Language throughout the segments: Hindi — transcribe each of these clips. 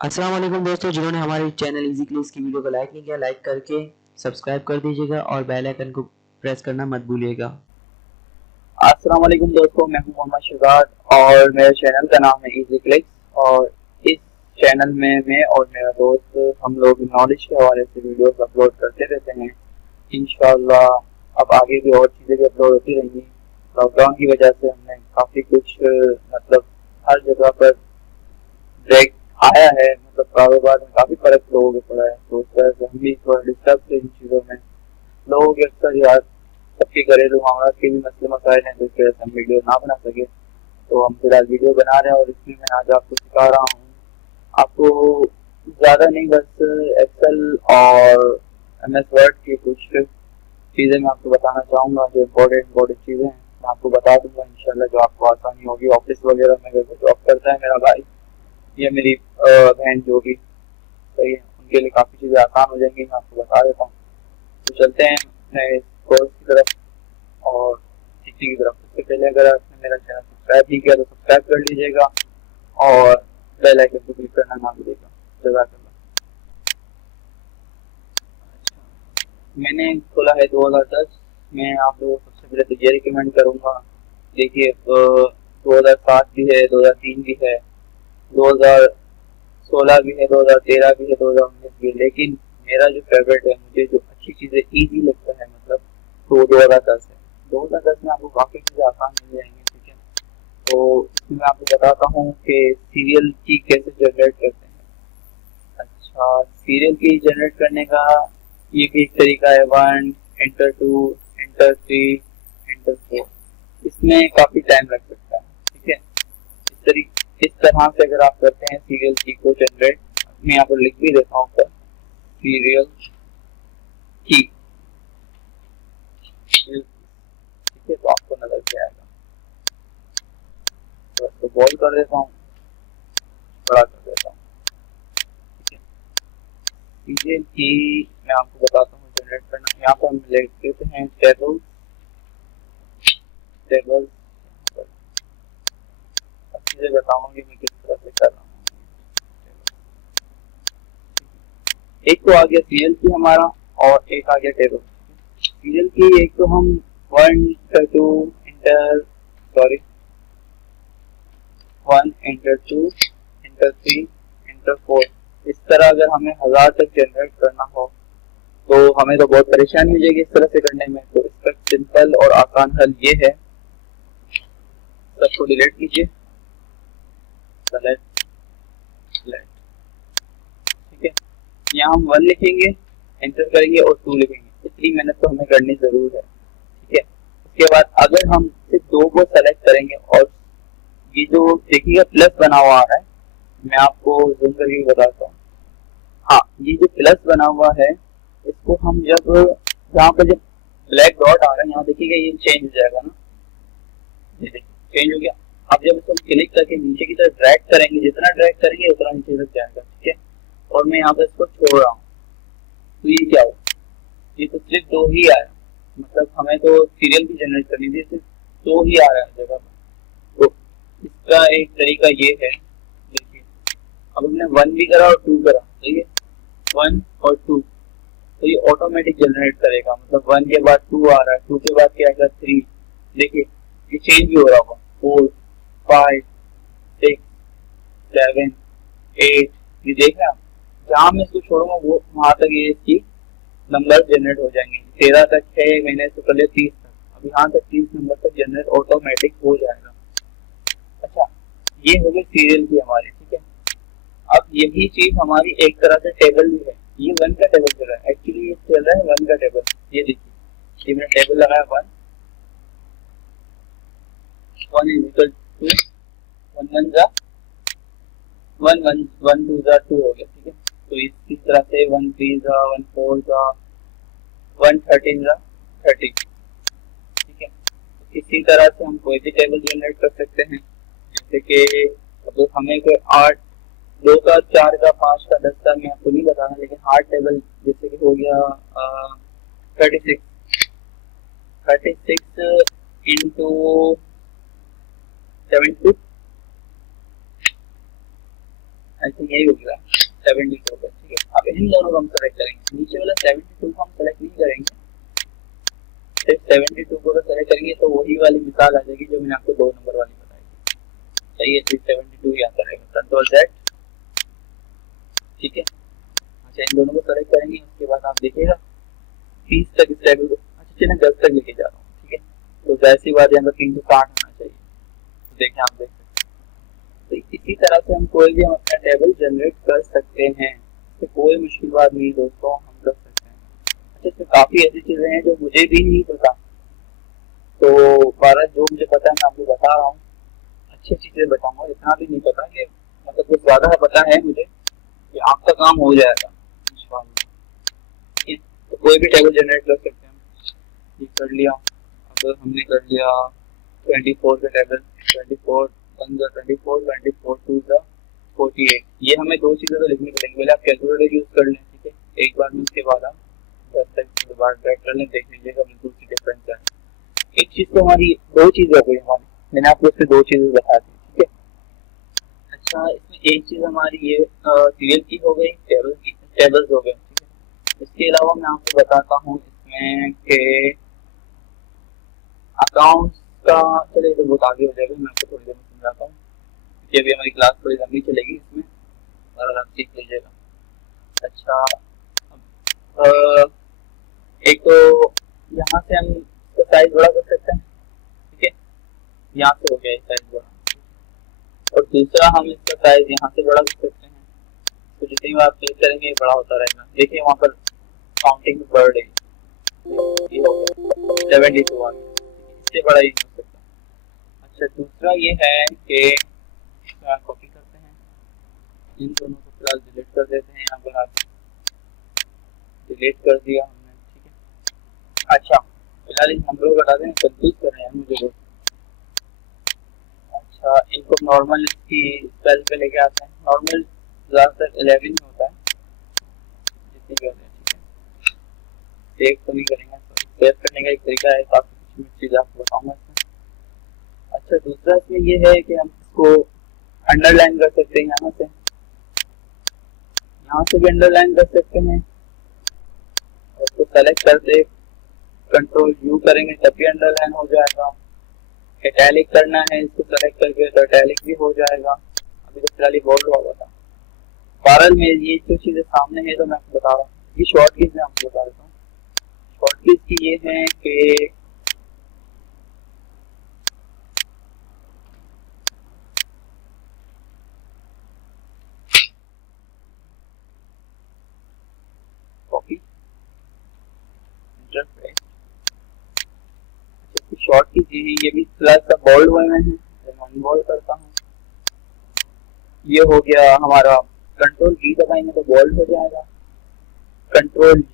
अस्सलाम वालेकुम दोस्तों, जिन्होंने हमारे चैनल इजी क्लिक्स की वीडियो को लाइक नहीं किया, लाइक करके सब्सक्राइब कर दीजिएगा और बेल आइकन को प्रेस करना मत भूलिएगा। अस्सलाम वालेकुम दोस्तों, मैं हूं मोहम्मद शुजात और मेरे चैनल का नाम है इजी क्लिक्स। और इस चैनल में मैं और मेरा दोस्त हम लोग नॉलेज के हवाले से वीडियोस अपलोड करते रहते हैं। इंशाल्लाह अब आगे भी और चीज़ें भी अपलोड होती रहेंगी। लॉकडाउन की वजह से हमने काफ़ी कुछ मतलब हर जगह पर ब्रेक आया है, मतलब कारोबार में काफ़ी फर्क लोगों को पड़ा है, तो उस तरह से हम भी थोड़ा डिस्टर्ब थे इन चीज़ों में। लोगों के अक्सर यार सबके घरेलू मामला के भी मसले मसाइल हैं, तो इस वजह से हम वीडियो ना बना सके। तो हम फिलहाल वीडियो बना रहे हैं और इसमें मैं आज आपको सिखा रहा हूँ। आपको ज़्यादा नहीं, बस एक्सेल और एम एस वर्ड की कुछ चीज़ें मैं आपको बताना चाहूँगा, जो इम्पोर्टेंट चीज़ें हैं मैं आपको बता दूंगा इंशाल्लाह, जो आपको आसानी होगी। ऑफिस वगैरह में अगर जॉब करता है मेरा भाई या मेरी बहन जो भी सही है, उनके लिए काफ़ी चीज़ें आसान हो जाएंगी, मैं आपको बता देता हूँ। तो चलते हैं मैं इस कोर्स की तरफ और सीखने की तरफ। उससे पहले अगर आपने मेरा चैनल सब्सक्राइब नहीं किया तो सब्सक्राइब कर लीजिएगा और बेल आइकन को क्लिक करना ना भूलिएगा। जज़ाकल्लाह। मैंने खोला है 2010। मैं आप लोगों को सबसे पहले तो ये रिकमेंड करूँगा, देखिए 2007 भी है, 2003 भी है, 2016 भी है, 2013 भी है, 2019 भी है, लेकिन मेरा जो फेवरेट है, मुझे जो अच्छी चीज़ें ईजी लगता है मतलब, तो 2010 है। 2010 में आपको काफ़ी चीज़ें आसान मिल जाएंगी, ठीक है। तो इसमें मैं आपको बताता हूँ कि सीरियल की कैसे जनरेट करते हैं। अच्छा, सीरियल की जनरेट करने का ये भी एक तरीका है, 1 एंटर 2 एंटर 3 एंटर 4। इसमें काफ़ी टाइम लग सकता है, ठीक है। इस तरह से अगर आप करते हैं सीरियल की को जनरेट, मैं यहाँ पर लिख भी देता हूँ सर, सीरियल की, ठीक है, तो आपको नजर जाएगा। तो इसको बोल्ड कर देता हूँ, बड़ा कर देता हूँ, ठीक है। सीरियल की मैं आपको बताता हूँ जनरेट करना। यहाँ पर हम लिख देते हैं टेबल, टेबल चीजें बताऊंगी मैं किस तरह से कर रहा हूँ। एक तो आ गया सीरियल की हमारा और एक आ गया टेबल। सीरियल की एक तो हम 1 two into sorry 1 into 2 into 3 into 4, इस तरह अगर हमें 1000 तक जनरेट करना हो तो हमें तो बहुत परेशानी हो जाएगी इस तरह से करने में। तो इसका सिंपल और आसान हल ये है, सबको डिलीट कीजिए, सेलेक्ट, ठीक है। यहाँ हम 1 लिखेंगे, एंटर करेंगे और 2 लिखेंगे। इतनी मेहनत तो हमें करनी जरूर है, ठीक है। उसके बाद अगर हम सिर्फ 2 को सेलेक्ट करेंगे और ये जो देखिएगा प्लस बना हुआ है, मैं आपको जूम करके बताता हूँ। हाँ, ये जो प्लस बना हुआ है, इसको हम जब यहाँ पर जब ब्लैक डॉट आ रहा है, यहाँ देखिएगा ये चेंज हो जाएगा ना, ये देखिए चेंज हो गया। अब जब इसको क्लिक करके नीचे की तरफ ड्रैग करेंगे, जितना ड्रैग करेंगे उतना नीचे तक जाएगा, ठीक है। और मैं यहाँ पर इसको छोड़ रहा हूँ, तो ये क्या हुआ, ये तो सिर्फ 2 ही आया, मतलब हमें तो सीरियल भी जनरेट करनी थी, सिर्फ 2 ही आ रहा है जगह पर। तो इसका एक तरीका ये है, देखिए अब हमने 1 भी करा और 2 करा, सही है, 1 और 2, तो ये ऑटोमेटिक जनरेट करेगा, मतलब 1 के बाद 2 आ रहा है, 2 के बाद क्या आएगा 3, देखिए ये चेंज भी हो रहा होगा, 4 5 6 7 8, ये देख रहे हैं आप, जहाँ मैं इसको छोड़ूंगा वो वहां तक ये इसकी नंबर जनरेट हो जाएंगे। 13 तक है, मैंने इसको कर लिया 30 तक, अब यहाँ तक 30 नंबर तक जनरेट ऑटोमेटिक हो जाएगा। अच्छा, ये हो गई सीरियल की हमारी, ठीक है। अब यही चीज हमारी एक तरह से टेबल भी है, ये 1 का टेबल चल रहा है, एक्चुअली ये चल रहा है 1 का टेबल। ये देखिए, ये मैंने टेबल लगाया 1, 1 इज इक्वल टू 1 1 जा 1 1 1 2 जा 2 हो गया, ठीक है। तो इस तरह से 1 3 जा 1 4 जा 1 13 जा 30, ठीक है। तो इसी तरह से हम कोई भी टेबल जनरेट कर सकते हैं, जैसे कि अब हमें कोई 8 2 का 4 का 5 का 10 का मैं आपको नहीं बताना, लेकिन हार्ड टेबल जैसे कि हो गया 36 36 इंटू 72, आई थिंक यही हो गया 72 पे, ठीक है। अब इन दोनों को हम सेलेक्ट करेंगे, नीचे वाला 72 को हम सेलेक्ट नहीं करेंगे, सिर्फ 72 को सेलेक्ट करेंगे तो वही वाली मिसाल आ जाएगी जो मैंने आपको 2 नंबर वाली बताई थी। सही है, 72 ही आता है, कंट्रोल Z, ठीक है। अच्छा, इन दोनों को सेलेक्ट करेंगे, उसके बाद आप देखिएगा 30 तक इस टेबल को, अच्छा चलिए 10 तक लेके जा रहा हूँ, ठीक है। तो जैसी बात यहाँ पर 360 होना चाहिए, तो देखें आप देख सकते हैं। तो इसी तरह से हम कोई भी हम अपना टेबल जनरेट कर सकते हैं, तो कोई मुश्किल बात नहीं दोस्तों, हम कर सकते हैं। अच्छा, इसमें काफी ऐसी चीजें हैं जो मुझे भी नहीं पता, तो भारत जो मुझे पता है मैं आपको बता रहा हूँ, अच्छी चीजें बताऊंगा, इतना भी नहीं पता कि मतलब कुछ ज्यादा पता है मुझे कि आपका काम हो जाएगा इंशाल्लाह। तो कोई भी टेबल जनरेट कर सकते हैं, ये कर लिया। अगर हमने कर लिया 24 का टेबल, 24 24 24 टू द 48, ये हमें दो चीजें तो लिखनी पड़ेंगी, पहले आप कैलकुलेटर यूज कर लें, ठीक है। एक बार में उसके बाद आप 10 तक दोबारा ट्रैक कर लें, देख लीजिएगा बिल्कुल सी डिफरेंस है। एक चीज तो हमारी, दो चीजें हो गई हमारी, मैंने आपको इससे दो चीजें बता दी, ठीक है। अच्छा, इसमें एक चीज हमारी ये सीरियल की हो गई, टेबल्स हो गए, ठीक है। इसके अलावा मैं आपको बताता हूँ इसमें के अकाउंट्स का, चलिए तो बहुत आगे हो जाएगा, मैं आपको थोड़ी देर में समझाता हूँ क्योंकि अभी हमारी क्लास थोड़ी लंबी चलेगी इसमें, और आप सीख लीजिएगा। अच्छा, अब एक तो यहाँ से हम इसका साइज बड़ा कर सकते हैं, ठीक है, यहाँ से हो गया साइज बड़ा, और दूसरा हम इसका साइज यहाँ से बड़ा कर सकते हैं, तो जितनी बार आप क्लिक करेंगे बड़ा होता रहेगा। देखिए वहाँ पर काउंटिंग बढ़ रही, ये हो गया 72 आ गया, इससे बड़ा ही हो सकता है। अच्छा, दूसरा ये है कि कॉपी करते हैं, इन दोनों को फिलहाल डिलीट कर देते हैं, यहाँ पर आप डिलीट कर दिया हमने, ठीक है। अच्छा, फिलहाल इन नंबरों को हटा दें, कंफ्यूज कर रहे हैं मुझे बहुत। अच्छा, इनको नॉर्मल इसकी स्पेल पे लेके आते हैं, नॉर्मल ज़्यादातर 11 में होता है, जितनी कर रहे हैं, ठीक है। सेव तो नहीं करेंगे, सेव करने का एक तरीका है, काफी कुछ चीज़ आपको बताऊंगा इसमें। अच्छा, दूसरा इसमें ये है कि हम इसको अंडरलाइन कर सकते हैं, यहाँ से भी अंडरलाइन कर सकते हैं, उसको सेलेक्ट करते कंट्रोल यू करेंगे तभी अंडरलाइन हो जाएगा। इटैलिक करना है इसको सेलेक्ट करके तो इटैलिक भी हो जाएगा, अभी तो फिलहाल बोल्ड हुआ था। बहरहाल में ये जो चीजें सामने है तो मैं आपको बता रहा हूँ, ये शॉर्ट कीज में आपको बता देता हूँ। शॉर्ट कीज की ये है कि कॉपी, शॉर्ट कीज ये है, ये भी फिलहाल सब बोल्ड हुए हैं, मैं बोल्ड करता हूँ। ये हो गया हमारा, कंट्रोल जी दबाएंगे तो बोल्ड हो जाएगा, कंट्रोल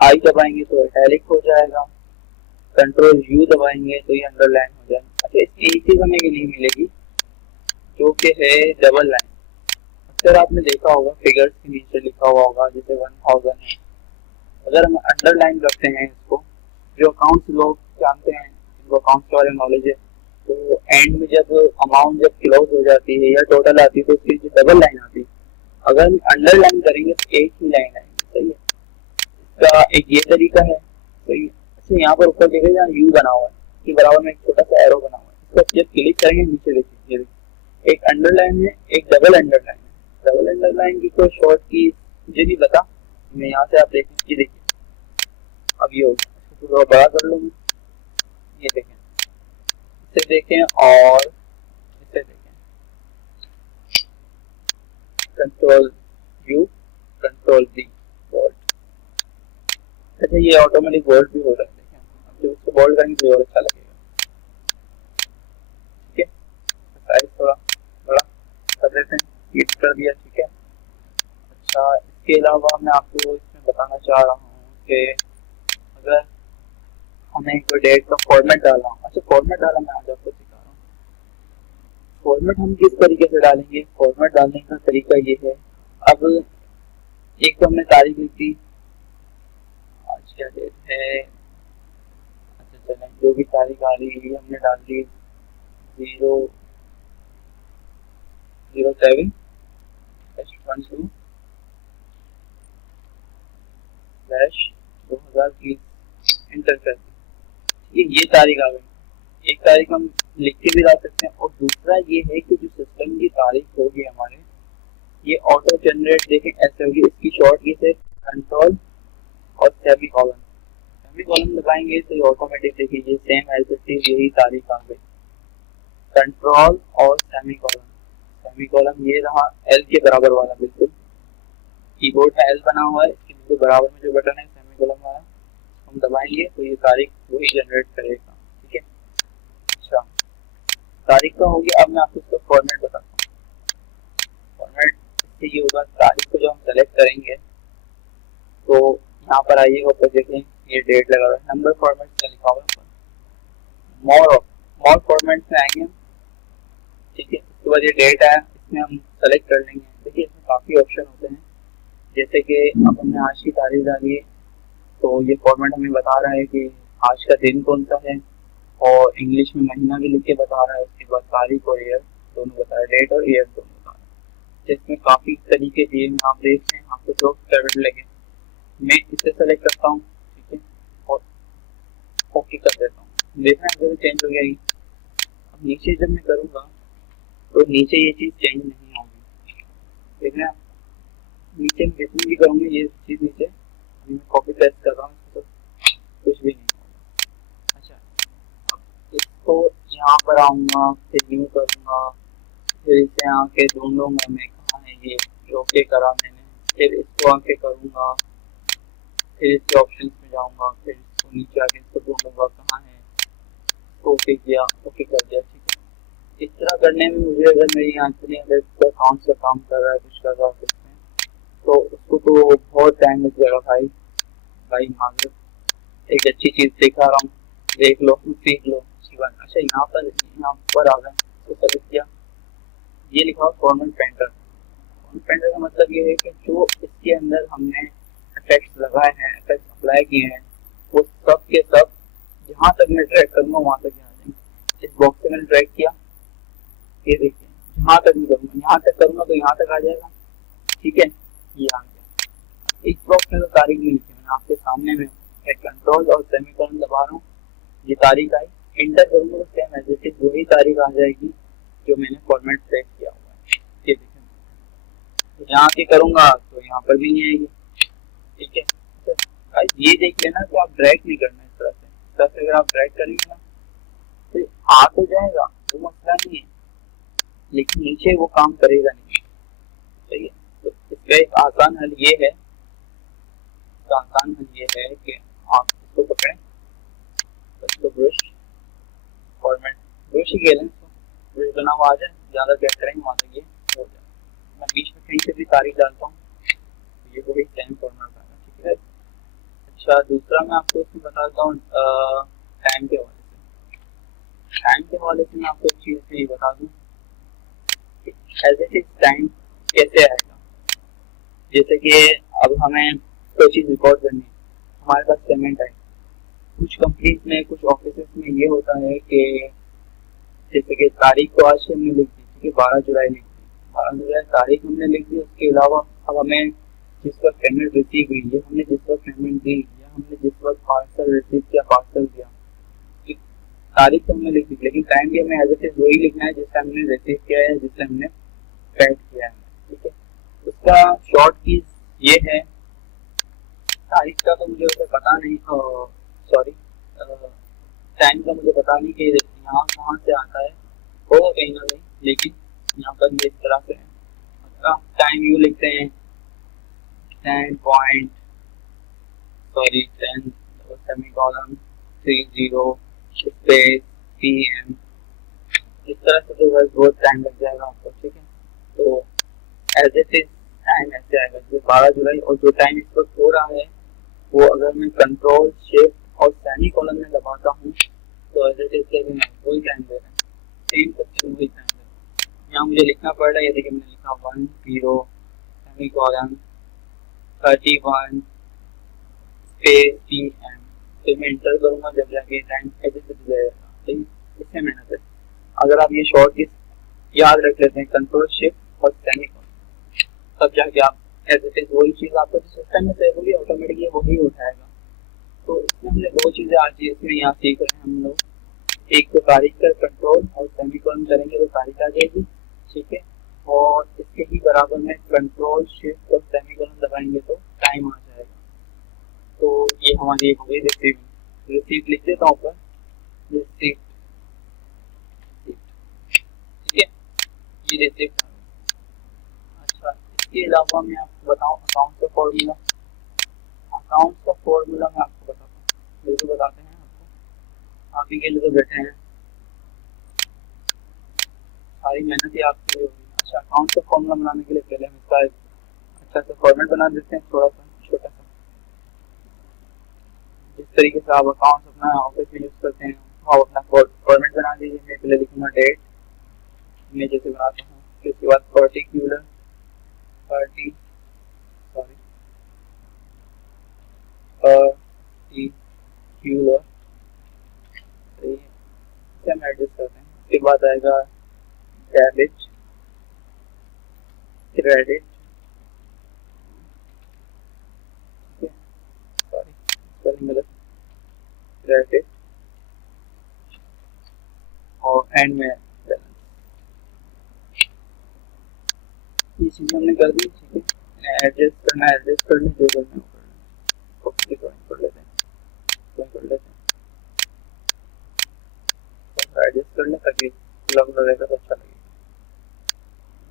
आई दबाएंगे तो इटैलिक हो जाएगा, कंट्रोल यू दबाएंगे तो ये अंडरलाइन हो जाएगा। अच्छा, इसकी एक चीज हमें नहीं मिलेगी जो कि है डबल लाइन। अक्सर आपने देखा होगा फिगर्स के नीचे लिखा हुआ होगा जैसे 1000 है, अगर हम अंडरलाइन करते हैं इसको, जो अकाउंट्स लोग जानते हैं, जिनको अकाउंट्स के बारे में नॉलेज है, तो एंड में जब अमाउंट जब क्लोज हो जाती है या टोटल आती है तो उसकी जो डबल लाइन आती है, अगर हम अंडरलाइन करेंगे तो एक ही लाइन आएगी, सही है। इसका एक ये तरीका है, सही है। अच्छा, यहाँ पर ऊपर देखिए जहाँ यू बना हुआ है, इसके बराबर में एक छोटा सा एरो बना हुआ है, इसको जब क्लिक करेंगे नीचे देखिए, ये देखिए एक अंडरलाइन है, एक डबल अंडरलाइन है। डबल अंडरलाइन की कोई शॉर्ट की मुझे नहीं पता, मैं यहाँ से आप देखिए, ये देखिए अब ये हो गया, इसको थोड़ा बड़ा कर लूँगी, ये देखें, इसे देखें और इसे देखें, control U control V bold. अच्छा, ये ऑटोमेटिक बोल्ड भी हो रहा है, देखें अब जब इसको बोल्ड करेंगे तो और अच्छा लगेगा, ठीक है। साइज थोड़ा बड़ा कर देते हैं, हिट कर दिया, ठीक है। अच्छा, इसके अलावा मैं आपको इसमें बताना चाह रहा हूँ कि अगर हमें कोई डेट का फॉर्मेट डालना, अच्छा फॉर्मेट डालना मैं आज आपको सिखा रहा हूँ। फॉर्मेट हम किस तरीके से डालेंगे, फॉर्मेट डालने का तरीका ये है, अब एक तो हमने तारीख लिखी, आज क्या डेट है, अच्छा चलें जो भी तारीख आ रही है हमने डाल दी 007 12/2020 एंटर कर दी। ये तारीख आ गई। एक तारीख हम लिख के भी ला सकते हैं, और दूसरा ये है कि जो सिस्टम की तारीख होगी हमारे, ये ऑटो जनरेट देखें ऐसे होगी। इसकी शॉर्ट की से कंट्रोल और सेमी कॉलम दबाएंगे तो ये ऑटोमेटिक देखिए सेम एज इट इज यही तारीख आ गई। कंट्रोल और सेमी कॉलम ये रहा एल के बराबर वाला, बिल्कुल कीबोर्ड में एल बना हुआ है, इसके बिल्कुल बराबर में जो बटन है सेमी कॉलम वाला, हम दबाएंगे तो ये तारीख वही जनरेट करेगा। ठीक है, अच्छा तारीख का हो गया। अब मैं आपको इसका फॉर्मेट बताता हूँ। फॉर्मेट इससे ये होगा, तारीख को जब हम सेलेक्ट करेंगे तो यहाँ पर आइएगा, ऊपर देखें ये डेट लगा हुआ है, नंबर फॉर्मेट से लिखा हुआ है, मोर फॉर्मेट में आएंगे। ठीक है, उसके बाद ये डेट है, इसमें हम सेलेक्ट कर लेंगे। देखिए इसमें काफी ऑप्शन होते हैं, जैसे कि अब हमने आज की तारीख डाली है तो ये फॉर्मेट हमें बता रहा है कि आज का दिन कौन सा है, और इंग्लिश में महीना भी लिख के बता रहा है। उसके बाद तारीख और ईयर दोनों बता रहा है, डेट और ईयर दोनों बता रहा है। इसमें काफी तरीके दिए हैं, आप देख लें आपको जो फेवरेट लगे। मैं इसे सेलेक्ट करता हूँ, ठीक है, और ओके कर देता हूँ। देखना अगर चेंज हो गया ये। अब नीचे जब मैं करूँगा तो नीचे ये चीज चेंज नहीं होगी। देखना नीचे में जितनी भी करूँगी ये चीज नीचे, मैं कॉपी पेस्ट कर रहा हूँ तो कुछ भी नहीं होगा। अच्छा, अब इसको यहाँ पर आऊँगा, फिर न्यू करूँगा, फिर इसे आके ढूंढूंगा मैं कहाँ है ये, ओके करा मैंने, फिर इसको आके करूँगा, फिर इसके ऑप्शंस में जाऊँगा, फिर इसको नीचे आके इसको ढूंढूंगा कहाँ है, ओके किया, ओके कर दिया। ठीक है, इस तरह करने में मुझे अगर मेरी आंसर अगर अकाउंट का काम कर रहा है, कुछ कर रहा है तो उसको तो बहुत टाइम लग जाएगा भाई मांगो, एक अच्छी चीज दिखा रहा हूँ, देख लो सीख लो जीवन। अच्छा यहाँ पर आ गए तो सेलेक्ट किया, ये लिखा हुआ फॉर्मेट पेंटर का मतलब ये है कि जो इसके अंदर हमने इफेक्ट्स लगाए हैं, इफेक्ट्स अप्लाई किए हैं, वो सब के सब जहाँ तक मैं ट्रैक करूँगा वहाँ तक आ जाएंगे। इस बॉक्स से मैंने ट्रैक किया, ये देखिए जहाँ तक मैं करूँगा, यहाँ तक करूँगा तो यहाँ तक आ जाएगा। ठीक है, ये आ गया। इस बॉक्स में तो तारीख नहीं लिखी मैंने, आपके सामने में कंट्रोल और सेमीकोलन दबा रहा हूँ, ये तारीख आई, एंटर करूँगा तो सेम एज इट इज वही तारीख आ जाएगी जो मैंने फॉर्मेट सेट किया हुआ है। ये देखिए यहाँ पे करूँगा तो यहाँ पर भी नहीं आएगी। ठीक है, तो ये देख लेना कि आप ड्रैग नहीं करना इस तरह से अगर आप ड्रैग करेंगे ना तो आ तो जाएगा, वो मसला नहीं है, लेकिन नीचे वो काम करेगा नहीं। सही है, तो इसका एक आसान हल ये है, कि आप इसको पकड़ें, इसको ब्रश फॉर्मेट ब्रश ही खेलें, ब्रश बना हुआ आ जाए, ज़्यादा क्या करेंगे वहाँ तक ये हो जाए। मैं बीच में कहीं से भी तारीख डालता हूँ, ये वही सेम फॉर्मेट आएगा। ठीक है, अच्छा दूसरा मैं आपको इसमें बताता हूँ टाइम के हवाले से मैं आपको एक चीज़ ये बता दूँ, एज इट इज टाइम कैसे आएगा। जैसे कि अब हमें कोई चीज़ रिकॉर्ड करनी है, हमारे पास पेमेंट है, कुछ कंपनीज में कुछ ऑफिस में ये होता है कि जैसे कि तारीख को आज हमने लिख दी, ठीक है 12 जुलाई लिख दी, 12 जुलाई तारीख हमने लिख दी। उसके अलावा अब हमें जिस वक्त पेमेंट रिसीव हुई, या हमने जिस वक्त पेमेंट दी, या हमने जिस वक्त पार्सल रिसीव किया, पार्सल दिया, तारीख तो हमने लिख दी, लेकिन टाइम भी हमें एज इट इज वही लिखना है जिससे हमने रिसीव किया है, जिससे हमने पेड किया है। ठीक है, उसका शॉर्ट कीज ये है, तारीख का तो मुझे उसे पता नहीं, सॉरी टाइम का मुझे पता नहीं कि यहाँ कहाँ से आता है, होगा कहीं ना कहीं, लेकिन यहाँ पर ये इस तरह से है। टाइम यू लिखते हैं 10 सेमीकोलन 30 स्पेस PM, इस तरह से तो बस बहुत टाइम लग जाएगा आपको। ठीक है, तो एज इट इज टाइम ऐसे आएगा, जैसे 12 जुलाई, और जो टाइम इस वक्त हो रहा है वो अगर मैं कंट्रोल शिफ्ट और सेमीकोलन में दबाता हूँ तो एज इट इज वही टाइम दे रहा है, सेम क्वेश्चन वही टाइम दे रहा है। यहाँ मुझे लिखना पड़ रहा है, ये देखिए मैंने लिखा 10 सेमीकोलन 31 स्पेस PM, फिर मैं इंटर करूँगा जब जाके टाइम एज इट इज जाएगा। इससे मेहनत है, अगर आप ये शॉर्ट की याद रख लेते हैं कंट्रोल शिफ्ट और सेमीकोलन, तब जाके आप एज इट इज वही चीज आपको जो सिस्टम में सेव होगी ऑटोमेटिकली वही उठाएगा। तो इसमें हमने दो चीजें आज इसमें यहाँ सीख रहे हैं हम लोग, एक तो तारीख का कंट्रोल और सेमीकोलन करेंगे तो तारीख आ जाएगी, ठीक है, और इसके ही बराबर में कंट्रोल शिफ्ट और सेमीकोलन दबाएंगे तो टाइम आ जाएगा। तो ये हमारी एक हो गई रिसीव, रिसीव लिख देता हूँ ऊपर, रिसीव, ठीक है, ये रिसीव। अच्छा, इसके अलावा मैं आपको बताऊँ अकाउंट का फॉर्मूला, अकाउंट का फॉर्मूला मैं आपको बताता हूँ, बिल्कुल बताते हैं आपको, आप ही के लिए तो बैठे हैं, सारी मेहनत ही आपकी होगी। अच्छा, अकाउंट का फॉर्मूला बनाने के लिए पहले हम इसका एक अच्छा सा फॉर्मेट बना देते हैं, थोड़ा सा छोटा सा, जिस तरीके से आप अकाउंट अपना ऑफिस में यूज करते हैं आप अपना फॉर्मेट बना दीजिए। मैं पहले लिखूंगा डेट, मैं जैसे बनाता हूँ, फिर उसके बाद पर्टिकुलर, पर्टिकुलर हम एडजस्ट करते हैं। उसके बाद आएगा डेबिट, क्रेडिट, सॉरी क्रेडिट, और एंड में बैलेंस। ये चीज़ हमने कर दी, ठीक है, एडजस्ट करना है एडजस्ट कर लें, जो करना है वो कर लें, कर लेते हैं, कर लेते हैं, एडजस्ट कर लें ताकि लग रहेगा तो अच्छा लगेगा।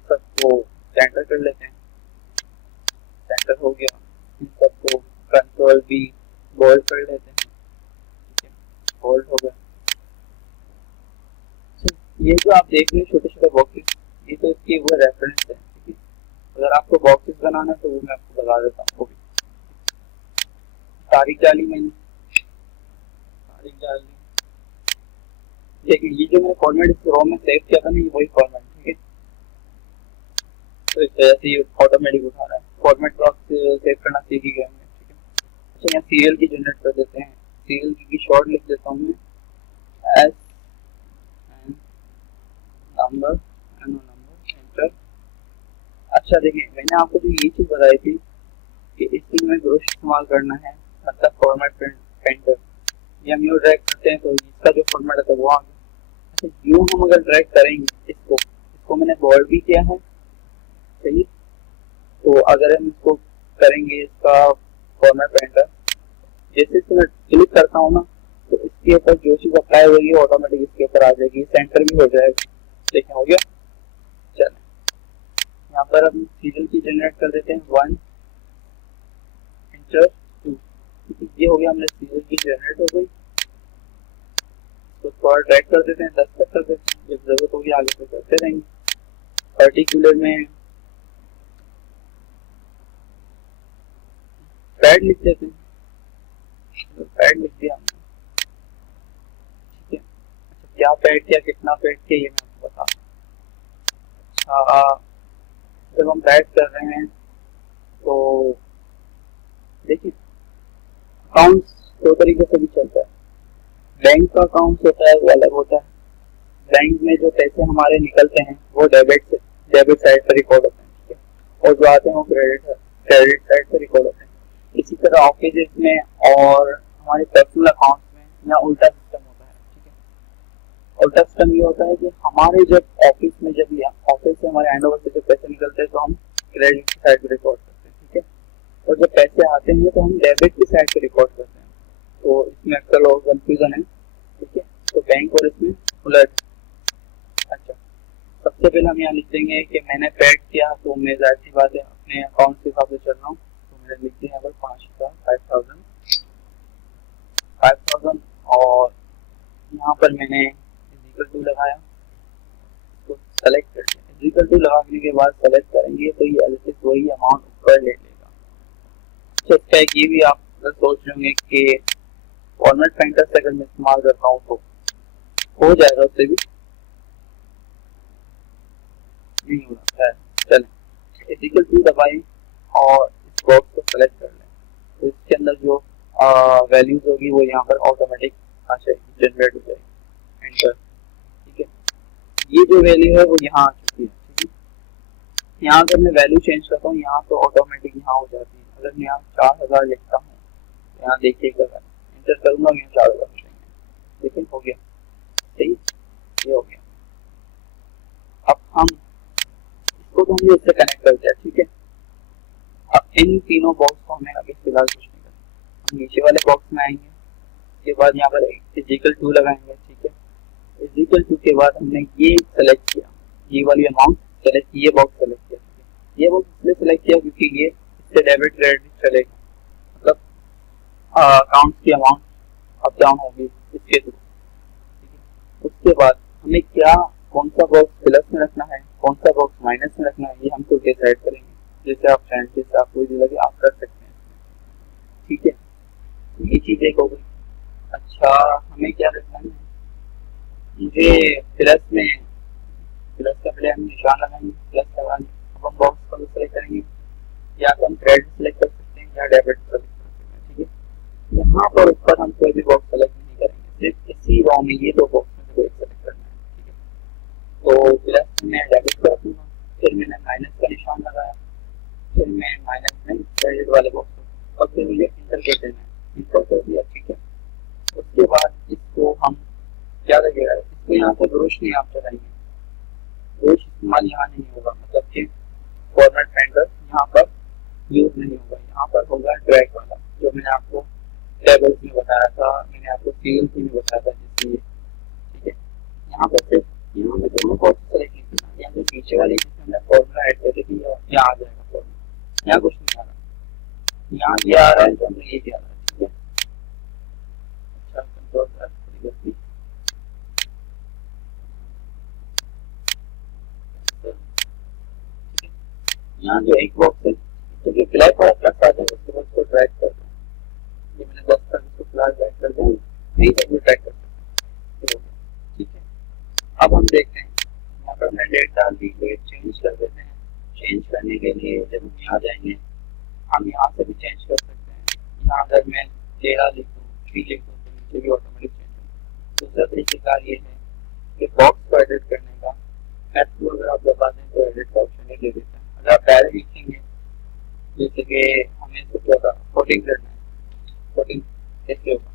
सबको सेंटर कर लेते हैं, सेंटर हो गया, इन सबको कंट्रोल भी बोल्ड कर लेते हैं, ठीक है, बोल्ड हो गया। ये जो आप देख रहे हैं छोटे छोटे बॉक्सेस, ये तो इसकी वो रेफरेंस है, ठीक है, अगर आपको बॉक्सेस बनाना है तो वो मैं आपको बता देता हूँ। वो भी तारीख डाली मैंने, तारीख डाल दी, लेकिन ये जो मैं फॉर्मेट इस रो में सेव किया था ना, ये वही फॉर्मेट, ठीक है, तो इस वजह से ये ऑटोमेटिक उठा रहा है। फॉर्मेट को आप सेव करना सीख ही गए होंगे, ठीक है। अच्छा, यहाँ सीरियल की जनरेट कर देते हैं, सीरियल की शॉर्ट लिख देता हूँ मैं, S number and number enter. अच्छा देखिए, मैंने आपको जो ये चीज बताई थी कि इसमें में ब्रश इस्तेमाल करना है, मतलब फॉर्मेट पेंटर, ये हम यूँ ड्रैग करते हैं तो इसका जो फॉर्मेट है वो आ गया। अच्छा, यूँ हम अगर ड्रैग करेंगे इसको मैंने बोल्ड भी किया है, सही, तो अगर हम इसको करेंगे इसका फॉर्मेट पेंटर, जैसे इसको मैं क्लिक करता हूँ ना, तो इसके ऊपर जो चीज अप्लाई होगी ऑटोमेटिक इसके ऊपर आ जाएगी, सेंटर भी हो जाएगा। देखें, हो गया। चलें, यहाँ पर हम सीरियल की जनरेट कर देते हैं 1 एंटर 2, ये हो गया, हमने सीरियल की जनरेट हो गई। तो थोड़ा ड्रैग कर देते हैं, 10 तक कर देते हैं, जब जरूरत होगी आगे से करते रहेंगे। पर्टिकुलर में पैड लिख देते हैं, पैड लिख दिया हमने, ठीक है। अच्छा, क्या पैड किया, कितना पैड किया, ये मैं आपको बता। अच्छा, जब हम पैड कर रहे हैं तो देखिए, अकाउंट्स दो तरीके से भी चलता है। बैंक का अकाउंट होता है वो अलग होता है, बैंक में जो पैसे हमारे निकलते हैं वो डेबिट साइड पर रिकॉर्ड होते हैं, ठीक है, और जो आते हैं वो क्रेडिट साइड पर रिकॉर्ड होते हैं। इसी तरह ऑफिस में और हमारे पर्सनल अकाउंट में यहाँ उल्टा सिस्टम होता है, ठीक है। उल्टा सिस्टम ये होता है कि हमारे जब ऑफिस में जब ऑफिस से हमारे हैंड ओवर से जब पैसे निकलते हैं तो हम क्रेडिट की साइड पर रिकॉर्ड करते हैं, ठीक है, और जब पैसे आते हैं तो हम डेबिट की साइड पर रिकॉर्ड करते हैं। तो इसमें अक्सर लोग कंफ्यूजन है, ठीक है, तो बैंक और इसमें उलट। अच्छा, सबसे पहले हम यहाँ लिख देंगे कि मैंने पेड किया, तो मैं जाहिर सी बात है अपने अकाउंट के हिसाब से चल रहा हूँ, तो मैंने लिख दिया यहाँ पर 5,000 और यहाँ पर मैंने इक्वल टू लगाया, तो सेलेक्ट कर दिया। इक्वल टू लगाने के बाद सेलेक्ट करेंगे तो ये एलिसिस वही अमाउंट ऊपर ले लेगा। अच्छा, ये भी आप सोच रहे होंगे कि फॉर्मेट पेंटर से अगर मैं इस्तेमाल करता हूँ तो हो जाएगा, उससे भी नहीं हो रहा है। चलें, इक्वल टू दबाएं और इस बॉक्स को सेलेक्ट कर लें, तो इसके अंदर जो वैल्यूज होगी वो यहाँ पर ऑटोमेटिक आ जाएगी, जनरेट हो जाएगी, एंटर, ठीक है। ये जो वैल्यू है वो यहाँ आ चुकी है, ठीक है। यहाँ अगर मैं वैल्यू चेंज करता हूँ यहाँ तो ऑटोमेटिक यहाँ हो जाती है। अगर मैं यहाँ 4000 लिखता हूँ तो यहाँ देखिएगा इंटर करूंगा यहाँ 4000 लिखेंगे, लेकिन हो गया सही, ये हो गया। अब हम इसको तो हमने इससे कनेक्ट कर दिया, ठीक है। अब इन तीनों बॉक्स को हमें अभी फिलहाल कुछ नहीं करना, हम नीचे वाले बॉक्स में आएंगे, उसके बाद यहाँ पर इक्वल टू लगाएंगे, ठीक है। इक्वल टू के बाद हमने ये सेलेक्ट किया, ये वाली अमाउंट सेलेक्ट, ये बॉक्स सेलेक्ट किया, ये बॉक्स इसलिए सेलेक्ट किया क्योंकि ये इससे डेबिट क्रेडिट चलेगा, मतलब अकाउंट की अमाउंट अप डाउन होगी इसके थ्रू, ठीक है। उसके बाद हमें क्या कौन सा बॉक्स प्लस में रखना है, कौन सा बॉक्स माइनस में रखना है, ये हमको डिसाइड करेंगे। जैसे आप चाहें, जैसे आपको जो लगे आप कर सकते हैं, ठीक है। ये चीज एक हो गई। अच्छा हमें क्या रखना है, मुझे प्लस में, प्लस का पहले हम निशान लगाएंगे, प्लस लगाएंगे। अब हम बॉक्स को सेलेक्ट करेंगे, या तो हम क्रेडिट सेलेक्ट कर सकते हैं या डेबिट सेलेक्ट कर सकते हैं, ठीक है। यहाँ पर ऊपर हम कोई भी बॉक्स सेलेक्ट नहीं करेंगे, सिर्फ इसी रो में ये दो बॉक्स में से कोई सेलेक्ट करना है, ठीक है। तो प्लस में डेबिट कर दूंगा, फिर मैंने माइनस का निशान लगाया, फिर मैं माइनस में क्रेडिट वाले बॉक्स और फिर मुझे इंटर कर देना है, इंटर कर दिया, ठीक है। उसके बाद इसको हम क्या लगेगा, इसको यहाँ से ब्रश नहीं आप चलाएंगे, ब्रश इस्तेमाल यहाँ नहीं होगा, मतलब कि फॉर्मेट पेंटर यहाँ पर यूज नहीं होगा, यहाँ पर होगा ड्रैग वाला, जो मैंने आपको टेबल्स में बताया था, मैंने आपको सीएलसी में बताया था, जिसलिए ठीक है। यहाँ पर सिर्फ यहाँ में दोनों बॉक्स सेलेक्ट नहीं करना, यहाँ जो पीछे वाली जिसमें हमने फॉर्मूला ऐड कर दी यहाँ आ जाएगा फॉर्मूला, यहाँ कुछ नहीं आ रहा, यहाँ ये आ रहा है तो हमें ये आ रहा है, ठीक है। अच्छा कंट्रोल गलती, यहाँ जो एक बॉक्स है तो जो ब्लैक वाला प्लस आ जाएगा उसके बाद उसको ड्रैग कर दो, ये मैंने 10 तक उसको फिलहाल ड्रैग कर दिया, नहीं तक भी ड्रैग कर सकते हैं, ठीक है। अब हम देखते हैं यहाँ पर हमने डेट डाल दी, डेट चेंज कर देते हैं। चेंज करने के लिए जब हम यहाँ जाएंगे हम यहाँ से भी चेंज कर सकते हैं, यहाँ अगर मैं 13 लिख दूँ 3 लिख दूँ तो नीचे भी ऑटोमेटिक चेंज हो। दूसरा तरीका ये है कि बॉक्स को एडिट करने का, F2 अगर आप दबा दें तो एडिट का ऑप्शन दे देता है। अगर आप डायरेक्ट लिखेंगे जैसे कि हमें इसको क्या था 14 करना है, 14 कैसे होगा,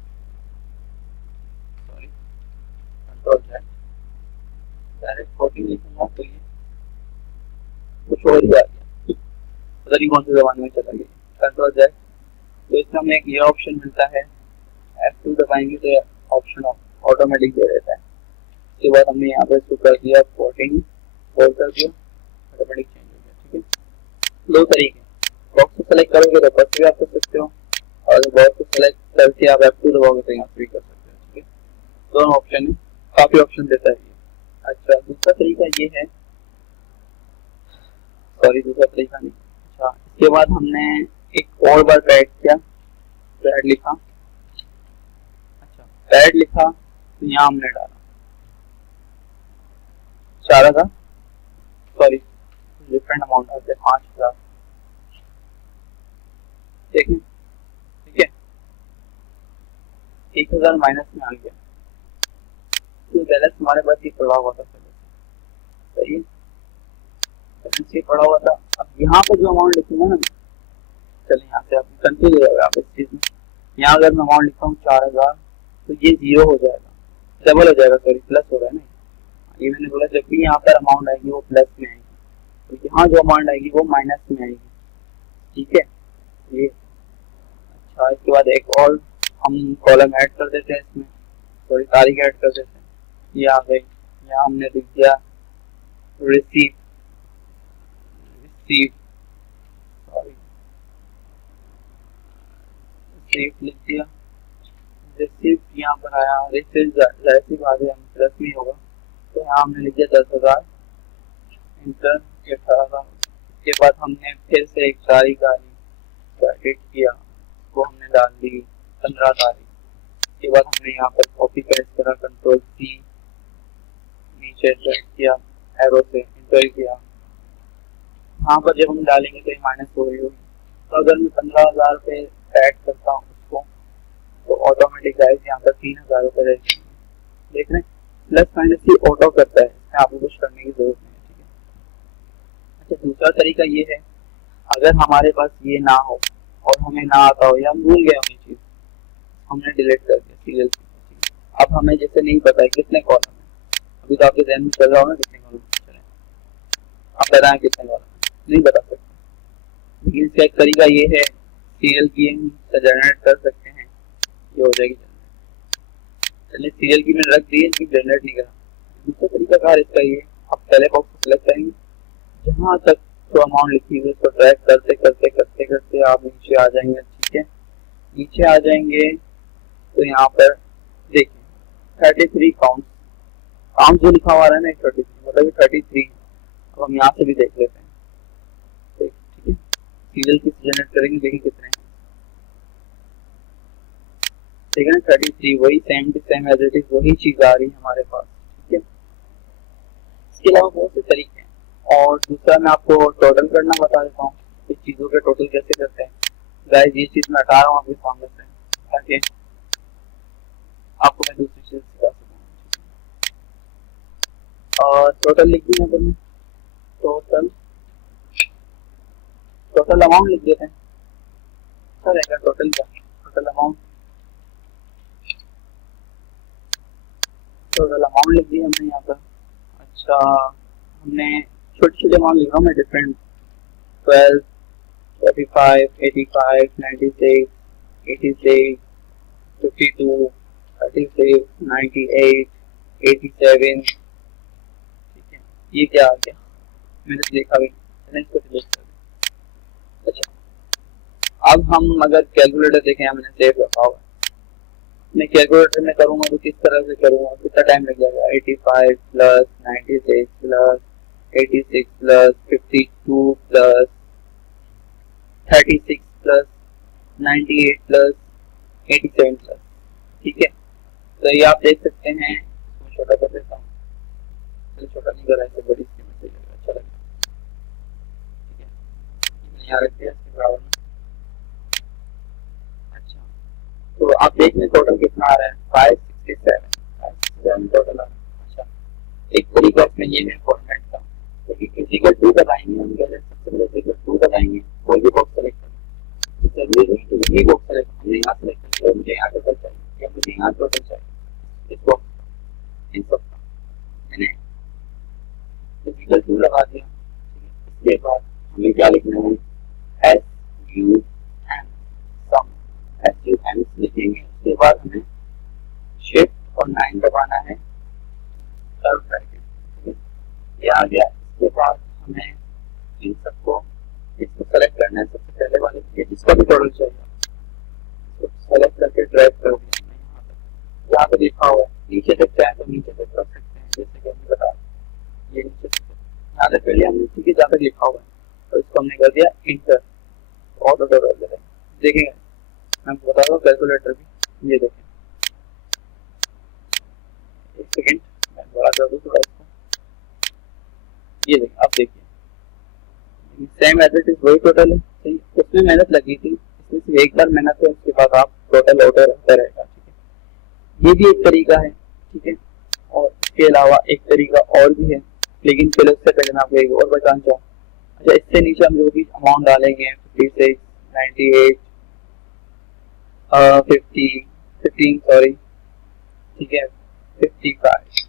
सॉरी कंट्रोल Z, डायरेक्ट 14 लिखूंगा तो ये कुछ और ही आ गया, पता नहीं कौन से जमाने में चला गया, कंट्रोल Z। तो इसमें हमें एक ये ऑप्शन मिलता है, F2 दबाएंगे तो ऑप्शन ऑटोमेटिक दे देता है। उसके बाद हमने यहाँ पर इसको कर दिया 14 4 कर दिया, ऑटोमेटिक चेंज हो गया, ठीक है। दो तरीके, बॉक्स को सेलेक्ट करोगे तो बस भी आप कर सकते हो, और बॉक्स को सेलेक्ट करके आप F2 दबाओगे तो यहाँ भी कर सकते हो, ठीक है। दोनों ऑप्शन है, काफी ऑप्शन देता है ये। अच्छा दूसरा तरीका ये है, सॉरी दूसरा तरीका नहीं, अच्छा इसके बाद हमने एक और बार ड्रैग किया, ड्रैग लिखा, अच्छा ड्रैग लिखा तो यहाँ हमने डाला 4000, सॉरी डिफरेंट अमाउंट आते 5000, देखें ठीक है, 1000 माइनस में आ गया, तो बैलेंस हमारे पास ये पड़ा हुआ था पहले, सही है, बैलेंस ये पड़ा हुआ था। अब यहाँ पर जो अमाउंट लिखूंगा ना, चलिए यहाँ से आप कंफ्यूज हो जाएगा आप इस चीज में, यहाँ अगर मैं अमाउंट लिखता हूँ 4000 तो ये 0 हो जाएगा, डबल हो जाएगा, सॉरी प्लस हो रहा है ना, ये मैंने बोला जब भी यहाँ पर अमाउंट आएगी वो प्लस में आएगी, तो यहाँ जो अमाउंट आएगी वो माइनस में आएगी, ठीक है ये। अच्छा इसके बाद एक और हम कॉलम ऐड कर देते हैं इसमें, सॉरी तारीख ऐड कर देते हैं, ये आ गई, यहाँ हमने लिख दिया रिसीव, रिसीव सॉरी रिसीव लिख दिया, रिसीव यहाँ पर आया, रिसीव रिसीव आ गया, प्लस में होगा, तो यहाँ हमने लिख दिया 10,000 इंटर 18,000। इसके बाद हमने फिर से एक तारीख आ रही एडिट किया, वो हमने डाल दी 15 तारीख। इसके बाद हमने यहाँ पर कॉपी पेस्ट करा, कंट्रोल C, नीचे ड्रैग किया, एरो से इंटर किया, यहाँ पर जब हम डालेंगे तो ये माइनस हो रही होगी, तो अगर मैं 15,000 पे ऐड करता हूँ उसको तो ऑटोमेटिक गाइस यहाँ पर 3,000 रुपये रह जाएंगे, देख रहे हैं प्लस माइनस ही ऑटो करता है, इसमें आपको कुछ करने की जरूरत नहीं है, ठीक है। अच्छा, दूसरा तरीका ये है, अगर हमारे पास ये ना हो और हमें ना आता हो या हम भूल गए हम ये चीज, हमने डिलीट कर दिया सीरियल। अब हमें जैसे नहीं पता है कितने कॉलम है, अभी तो आपके ध्यान में चल रहा होगा कितने कॉलम चले, आप बताएं कितने कॉलम, नहीं बता सकते। लेकिन इसका एक तरीका ये है, सीरियल की हम जनरेट कर सकते हैं, ये हो जाएगी चलिए सीरियल की मैंने रख दी है, इसकी जनरेट नहीं करा। दूसरा तरीका कार इसका ये, आप पहले बॉक्स को सिलेक्ट करेंगे, जहाँ तक जो अमाउंट लिखी हुई है उसको ट्रैक करते करते करते करते आप नीचे आ जाएंगे। ठीक है, नीचे आ जाएंगे तो यहाँ पर देखिए 33 काउंट जो लिखा हुआ है ना 33, मतलब 33। अब हम यहाँ से भी देख लेते हैं, ठीक है, सीरियल की जनरेट करेंगे, देखिए कितने हैं, ठीक है ना 33, वही same to same as it is वही चीज आ रही है हमारे पास। ठीक है, इसके अलावा बहुत से तरीके हैं। और दूसरा मैं आपको टोटल करना बता देता हूँ, इस चीजों के टोटल कैसे करते हैं। गाइस ये चीज मैं हटा रहा हूँ आपके सामने से, ताकि आपको मैं दूसरी चीज सिखा सकूँ। और टोटल लिख दी यहाँ पर मैं, टोटल अमाउंट लिख देते हैं, सर रहेगा टोटल का, टोटल अमाउंट लिख दी हमने यहाँ पर। अच्छा, हमने छोटे छोटे अमाउंट लिख रहा हूँ मैं, डिफरेंट 12, 45, 85, 96, 86, 52, 36, 98, 87। ठीक है, ये क्या आ गया, मैंने देखा भी, मैंने इसको डिलीट कर दिया। अच्छा, अब हम अगर कैलकुलेटर देखें, मैंने सेव रखा हुआ, मैं कैलकुलेटर में करूंगा तो किस तरह से करूंगा, कितना टाइम लग जाएगा। 85 plus 96 plus 86 plus 52 plus 36 plus 98 plus 87 plus. ठीक है, तो ये आप देख सकते हैं, छोटा कर देता हूँ, छोटा नहीं कर रहा है, बड़ी स्क्रीन में अच्छा लगेगा। ठीक है, यहाँ रख दिया इसके बराबर में। अच्छा, तो आप देख लें टोटल कितना आ रहा है, 567 टोटल आ रहा है। अच्छा, एक तरीका इसमें ये है फॉर्मेट का, तो फिजिकल 2 दबाएंगे हम, पहले सबसे पहले फिजिकल 2 दबाएंगे, कोई भी बॉक्स सेलेक्ट करें, तो जरूरी नहीं कि ये बॉक्स सेलेक्ट, हमने यहाँ सेलेक्ट किया, मुझे यहाँ टोटल चाहिए या मुझे यहाँ टोटल चाहिए, इस बॉक्स इन सब का मैंने फिजिकल 2 लगा दिया। इसके बाद हमें क्या लिखना है, SUM, SUM लिखेंगे। उसके बाद हमें शिफ्ट और 9 दबाना है, सर्व ब्रैकेट, ये आ गया। इसके बाद हमें इन सबको इसको सेलेक्ट करना है, सबसे पहले वाले जिसका भी टोटल चाहिए इसको सेलेक्ट करके ड्रैग कर दिया यहाँ पे लिखा हुआ है, नीचे तक चाहे तो नीचे तक कर सकते हैं, जैसे कि हमने बताया ये नीचे तक यहाँ तक कर लिया हमने, ठीक है, जहाँ तक लिखा हुआ है, और इसको हमने कर दिया इंटर, ऑटो टोटल देखेंगे। मैं आपको बता दूँ कैलकुलेटर भी, ये देखें, एक सेकेंड मैं बड़ा कर दूँ थोड़ा इसको, ये देखें, अब देखिए सेम एज इट इज वही टोटल है, सही, उसमें मेहनत लगी थी, इसमें सिर्फ एक बार मेहनत है, उसके बाद आप टोटल ऑटो रहता रहेगा। ठीक है, ये भी एक तरीका है। ठीक है, और इसके अलावा एक तरीका और भी है, लेकिन चलो उससे पहले मैं आपको एक और बताना चाहूँ। अच्छा, इससे नीचे हम जो भी अमाउंट डालेंगे 56, 98, 15 सॉरी, ठीक है 55,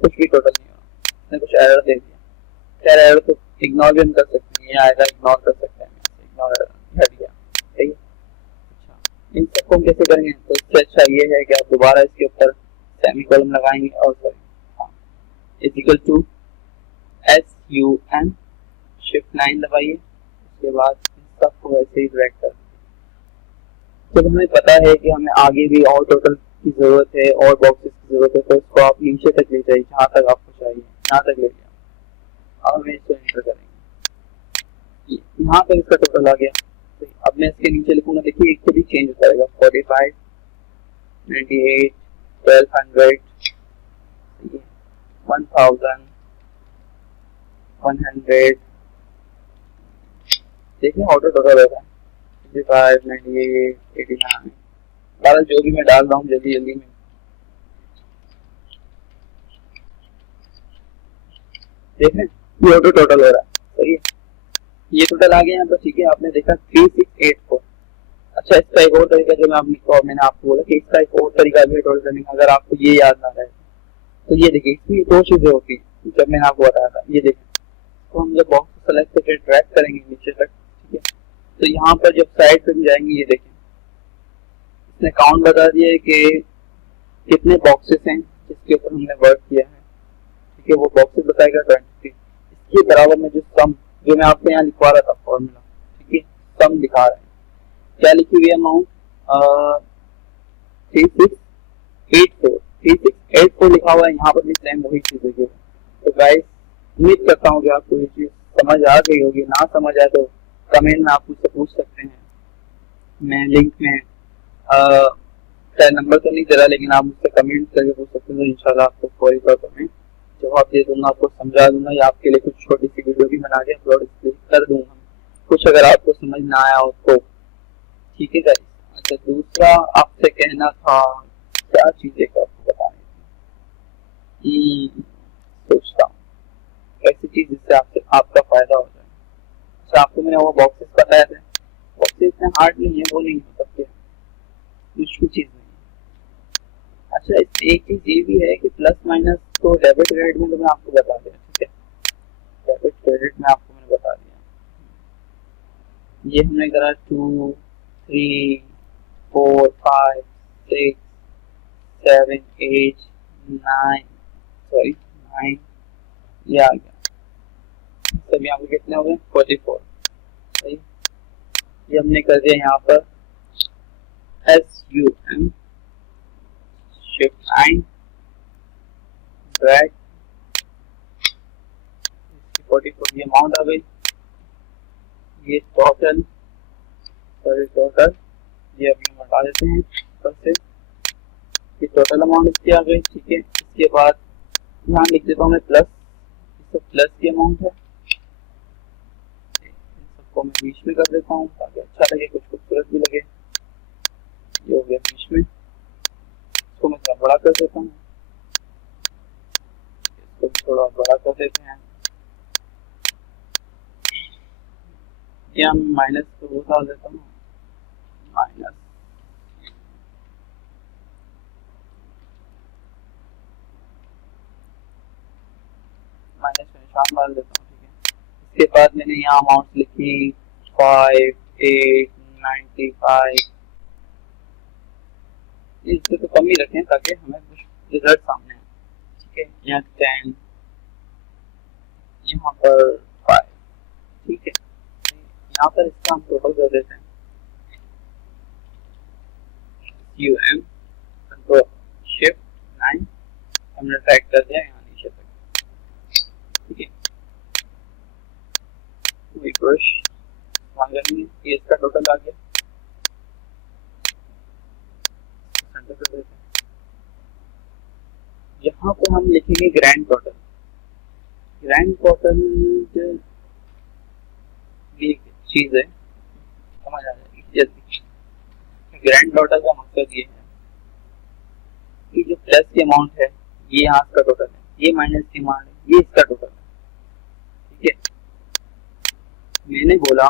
कुछ भी टोटल नहीं हुआ, इसने कुछ एरर दे दिया। खैर एरर तो इग्नोर भी हम कर सकते हैं, ये आएगा इग्नोर कर सकते हैं, इग्नोर हट गया। सही है, अच्छा इन सबको हम कैसे करेंगे, तो इससे अच्छा ये है कि आप दोबारा इसके ऊपर सेमीकोलन लगाएंगे और सॉरी हाँ इक्वल टू SUM, शिफ्ट 9 दबाइए, उसके बाद सबको वैसे ही ड्रैग कर। जब हमें पता है कि हमें आगे भी और टोटल की जरूरत है और बॉक्सेस की जरूरत है, तो इसको आप नीचे तक ले जाइए, जहाँ तक आपको चाहिए यहाँ तक ले लिया। अब हमें इसको एंटर करेंगे, यहाँ तक इसका टोटल आ गया। तो अब मैं इसके नीचे लिखूंगा, देखिए एक खुद ही चेंज हो जाएगा, 45, 98, 1200, 1100, देखिए ऑटो टोटल होगा 55, 98, 89, सारा जो भी मैं डाल रहा हूँ जल्दी जल्दी में, देख रहे हैं ये ऑटो टोटल हो रहा है। सही है, ये टोटल आ गया यहाँ पर। ठीक है, आपने देखा 3684। अच्छा, इसका एक और तरीका जो मैंने आपको बोला कि इसका एक और तरीका भी है टोटल करने का, अगर आपको ये याद ना रहे तो ये देखिए, इसमें दो चीजें होती है जब मैंने आपको बताया था। ये देखिए, तो हम जब बॉक्स को सेलेक्ट करके ड्रैग करेंगे नीचे तक, ठीक है, तो यहाँ पर जब साइड पे जाएंगे, ये देखें इसने काउंट बता दिया है कि कितने बॉक्सेस हैं जिसके ऊपर हमने वर्क किया है। ठीक है, वो बॉक्सेस बताएगा 23। इसके बराबर में जो सम, जो मैं आपको यहाँ लिखवा रहा था फॉर्मूला, ठीक है, सम दिखा रहे हैं, क्या लिखी हुई है अमाउंट 3684 लिखा हुआ है, यहाँ पर भी सेम वही चीज है। तो गाइस, उम्मीद करता हूँ कि आपको ये चीज समझ आ गई होगी। ना समझ आए तो कमेंट में आप मुझसे पूछ सकते हैं, मैं लिंक में नंबर तो नहीं दे रहा, लेकिन आप मुझसे कमेंट करके पूछ सकते हैं, तो इंशाल्लाह आपको फौरी तौर पर मैं जवाब दे दूंगा, आपको समझा दूंगा, या आपके लिए कुछ छोटी सी वीडियो भी बना के अपलोड कर दूंगा कुछ, अगर आपको समझ ना आया हो तो। ठीक है गाइस। अच्छा, दूसरा आपसे कहना था, क्या चीजें का आपको बतानी थी, सोचता हूँ ऐसी चीज जिससे आपसे आपका फायदा हो जाए। अच्छा, आपको मैंने वो बॉक्सेस बताया था, बॉक्सेस इतने हार्ड नहीं है, वो नहीं हो सकते, मुश्किल चीज नहीं है। अच्छा, एक चीज ये भी है कि प्लस माइनस तो डेबिट क्रेडिट में तो मैं आपको बता दिया, ठीक है, डेबिट क्रेडिट में आपको मैंने बता दिया। ये हमने करा 2 3 4 5 6 7 8 9, सॉरी 9, ये आ गया, सब यहाँ पे कितने हो गए 44। सही, ये हमने कर दिया यहाँ पर SUM शिफ्ट 9 ड्रैग 44, ये अमाउंट आ गई। ये टोटल, सॉरी टोटल, ये अभी हम हटा देते हैं ऊपर से, ये टोटल अमाउंट इसकी आ गई। ठीक है, इसके बाद यहाँ लिख देता हूँ मैं प्लस, इससे प्लस की अमाउंट है, सबको मैं बीच में कर देता हूँ ताकि अच्छा लगे, कुछ खूबसूरत भी लगे। ये हो गया बीच में, इसको मैं थोड़ा बड़ा कर देता हूँ, इसको थोड़ा बड़ा कर देते हैं। या माइनस को वो डाल देता हूँ, माइनस माइनस में निशान डाल देता हूँ। ठीक है, इसके बाद मैंने यहाँ अमाउंट लिखी 5 8 95, इससे तो कम ही रखें ताकि हमें कुछ रिजल्ट सामने आए। ठीक है, यहाँ 10, यहाँ पर 5। ठीक है, यहाँ पर इसका हम टोटल कर देते हैं, UM कंट्रोल शिफ्ट 9, हमने ट्रैक कर दिया यहाँ नीचे तक। ठीक है, ब्रश ये इसका टोटल आ गया, सेंटर कर देते हैं। यहाँ पर हम लिखेंगे ग्रैंड टोटल, ग्रैंड टोटल ये चीज है, समझ आ जाएगी जल्दी। ग्रैंड टोटल का मकसद ये है कि जो प्लस की अमाउंट है ये यहाँ का टोटल है, ये माइनस की अमाउंट है ये इसका टोटल है। ठीक है, मैंने बोला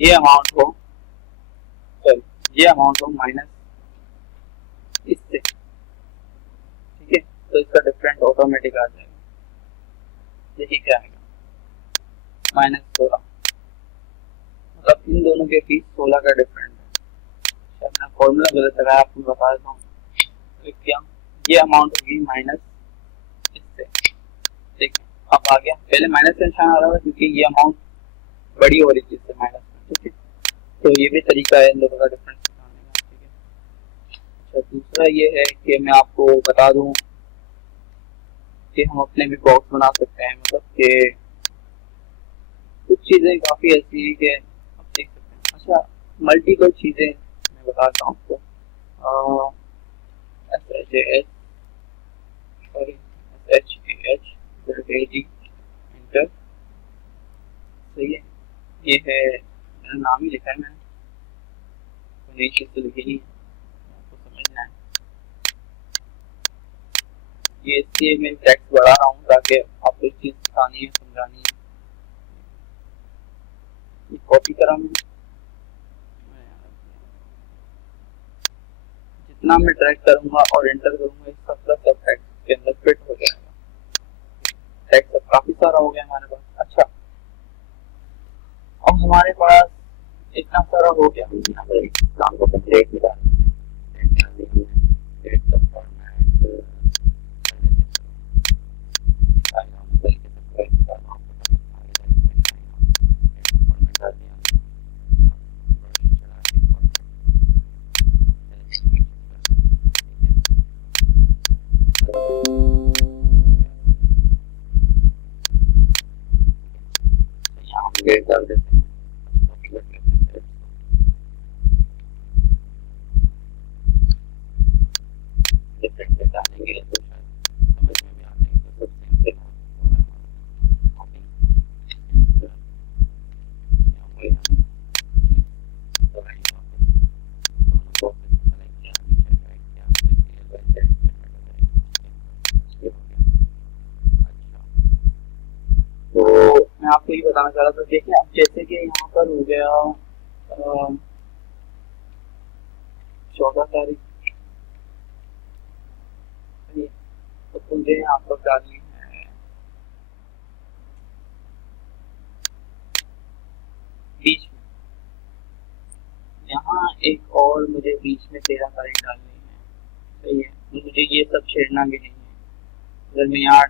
ये अमाउंट हो, सॉरी ये अमाउंट हो माइनस इससे। ठीक है, तो इसका डिफरेंट ऑटोमेटिक आ जाएगा। देखिए क्या आएगा, -16, मतलब इन दोनों के बीच 16 का डिफरेंट है। अपना फॉर्मूला गलत लगाया, आपको बता देता हूँ। क्या ये अमाउंट होगी माइनस इससे, देखिए अब आ गया, पहले माइनस का निशान आ रहा था क्योंकि ये अमाउंट बड़ी हो रही थी इससे माइनस में। ठीक है, तो ये भी तरीका है इन दोनों का डिफरेंस निकालने का। ठीक है, अच्छा दूसरा ये है कि मैं आपको बता दूं कि हम अपने भी बॉक्स बना सकते हैं, मतलब कि कुछ चीजें काफी ऐसी है कि आप देख सकते हैं। अच्छा, मल्टीपल चीजें मैं बताता हूँ आपको, SHAS सॉरी SHAH इंटर, सही है, ये है मेरा नाम ही लिखा है मैंने, तो नई चीज तो लिखी नहीं है, आपको समझना है। ये इसलिए मैं टेक्स्ट बढ़ा रहा हूँ ताकि आपको इस चीज सिखानी है, समझानी है। कॉपी करा मैं, जितना मैं ड्रैग करूंगा और एंटर करूंगा इस सब का सब टेक्स्ट के अंदर फिट हो जाएगा। टेक्स्ट अब काफी सारा हो गया हमारे पास। अच्छा, अब हमारे पास इतना सारा हो गया, काम को कंप्लीट भी डाल डाल देते हैं। डालेंगे तो समझ में भी आ जाएगा सबसे तो मैं आपको ये बताना चाह रहा था, देखिए अब जैसे कि यहाँ पर हो गया 14 तारीख, तो मुझे यहाँ पर डालनी है बीच में, यहाँ एक और मुझे बीच में 13 तारीख डालनी है। सही है, मुझे ये सब छेड़ना भी नहीं है। अगर मैं यहाँ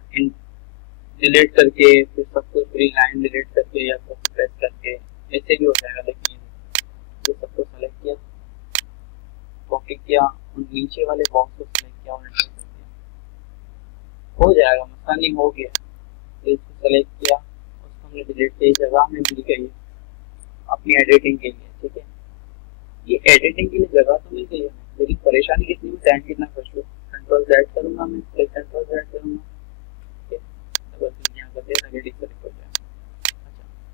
डिलीट करके फिर सब कुछ पूरी लाइन डिलीट करके या फिर प्रेस करके ऐसे भी हो जाएगा, लेकिन ये सबको सेलेक्ट किया, कॉपी किया और नीचे वाले बॉक्स को सेलेक्ट किया और एंटर कर दिया, हो जाएगा, मसला नहीं, हो गया। तो इसको सेलेक्ट किया, उसको हमने डिलीट की जगह हमें मिल गई अपनी एडिटिंग के लिए। ठीक है, ये एडिटिंग के लिए जगह तो मिल गई है, लेकिन परेशानी कितनी है, टाइम कितना खर्च हो। कंट्रोल Z करूंगा मैं, फिर कंट्रोल Z करूंगा,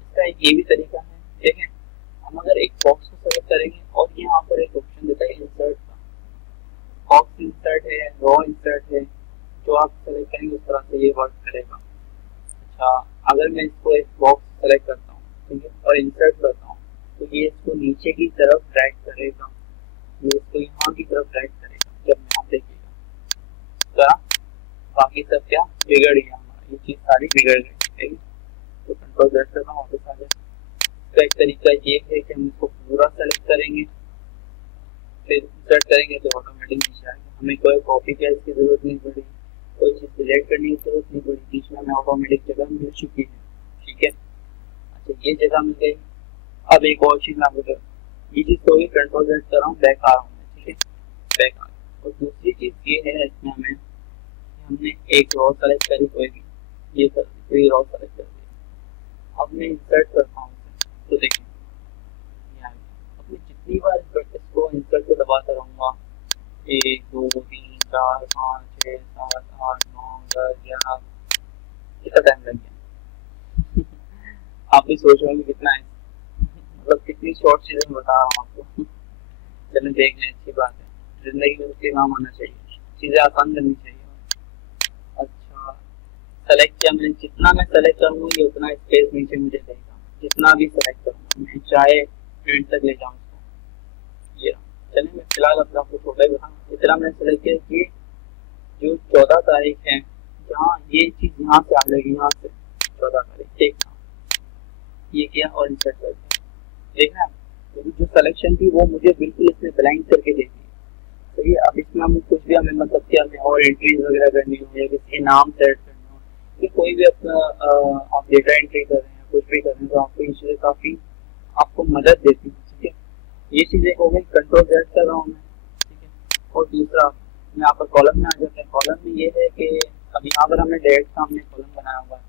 इसका एक ये भी तरीका है। ठीक है, हम अगर एक बॉक्स को सेलेक्ट करेंगे और यहाँ पर एक ऑप्शन देता है इंसर्ट का, बॉक्स इंसर्ट है, रो इंसर्ट है, जो आप सेलेक्ट करेंगे उस तरह से ये वर्क करेगा। अच्छा, अगर मैं इसको एक बॉक्स सेलेक्ट करता हूँ, ठीक है, और इंसर्ट करता हूँ, तो ये इसको नीचे की तरफ ड्रैग करेगा, ये इसको यहाँ की तरफ ड्रैग करेगा। जब मैं आप देखिएगा बाकी सब क्या बिगड़ गया, ये चीज सारी बिगड़ गई। ठीक है, तो कंट्रोल Z करना वापस आ जाए। इसका एक तरीका ये है कि हम इसको पूरा सेलेक्ट करेंगे, फिर इंसर्ट करेंगे तो ऑटोमेटिक नीचे आएगा, हमें कोई कॉपी पेस्ट की जरूरत नहीं पड़ी, कोई चीज डिलीट करने की जरूरत नहीं पड़ी, बीच में हमें ऑटोमेटिक जगह मिल चुकी है। ठीक है, अच्छा ये जगह मिल गई। अब एक और चीज मैं आपको, ये चीज तो कंट्रोल Z कर रहा हूँ, बैक आ रहा हूँ। ठीक है, बैक आ, और दूसरी चीज ये है इसमें हमें, हमने एक रो सेलेक्ट करी, कोई भी ये कोई रो सेलेक्ट कर दी, अब मैं इंसर्ट करता हूँ, तो देखिए अब मैं जितनी बार इसको इंसर्ट को दबाता रहूँगा, 1 2 3 4 5 6 7 8 9 10 11, कितना टाइम लग गया आप भी सोच रहे होंगे कितना है, मतलब कितनी शॉर्ट चीजें बता रहा हूँ आपको। चलें देख लें, अच्छी बात है, जिंदगी में उसके काम आना चाहिए, चीजें आसान करनी चाहिए। अच्छा, सेलेक्ट किया मैंने, जितना मैं सेलेक्ट करूंगा ये उतना स्पेस नीचे मुझे देगा, जितना भी सेलेक्ट करूंगा मैं, चाहे प्रिंट तक ले जाऊँ उसको। ये चलिए मैं फिलहाल अपना आपको छोटा ही बताऊँ, इतना मैंने सेलेक्ट किया कि जो 14 तारीख है, जहाँ ये चीज यहाँ से आ जाएगी, यहाँ से 14 तारीख, ठीक, ये किया और इंसर्ट कर दिया। देखना तो जो सिलेक्शन थी वो मुझे बिल्कुल इसने ब्लैंक करके दे दी। तो ये अब इसमें हम कुछ भी हमें मतलब कि हमें और एंट्रीज वगैरह करनी हो या किसी के नाम सेट करना हो, कि कोई भी अपना आप डेटा एंट्री कर रहे हैं, कुछ भी कर रहे हैं, तो आपको ये चीज़ें काफ़ी आपको मदद देती है। ठीक है, ये चीज़ें हो गई, कंट्रोल Z कर रहा हूँ मैं। ठीक है, और दूसरा यहाँ पर कॉलम में आ जाते हैं। कॉलम में ये है कि अब यहाँ पर हमने डायरेक्ट सामने कॉलम बनाया हुआ है,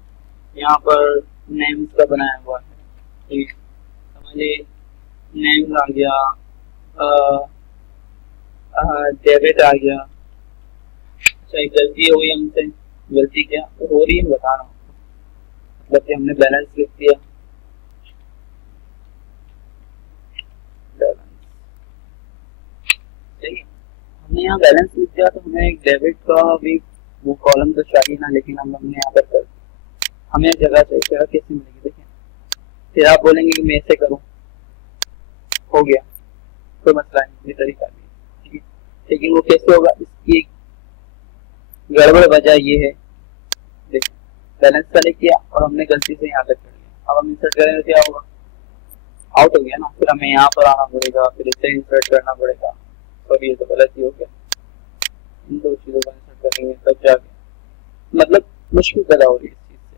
यहाँ पर नेम्स का बनाया हुआ है। ठीक है, समझिए नेम्स आ गया, डेबिट आ गया। अच्छा, एक गलती हुई हमसे, गलती क्या हो रही है बता रहा हूँ, मतलब कि हमने बैलेंस लिख दिया, सही है, हमने यहाँ बैलेंस लिख दिया, तो हमें एक डेबिट का भी वो कॉलम तो चाहिए ना, लेकिन हमने यहाँ पर कर, हमें जगह चाहिए, जगह कैसे मिलेगी देखिए। फिर आप बोलेंगे कि मैं ऐसे करूँ, हो गया, कोई मसला नहीं, ये तरीका नहीं है, ठीक है। लेकिन वो कैसे होगा, इसकी गड़बड़ वजह ये है, देखिए बैलेंस सेलेक्ट किया और हमने गलती से यहाँ तक कर लिया, अब हम इंसर्ट करेंगे क्या होगा, आउट हो गया ना, फिर हमें यहाँ पर आना पड़ेगा, फिर इसे इंसर्ट करना पड़ेगा, सॉरी ये तो गलत ही हो गया, इन दो चीजों को इंसर्ट करेंगे तब जाके, मतलब मुश्किल पैदा हो रही है इस चीज से।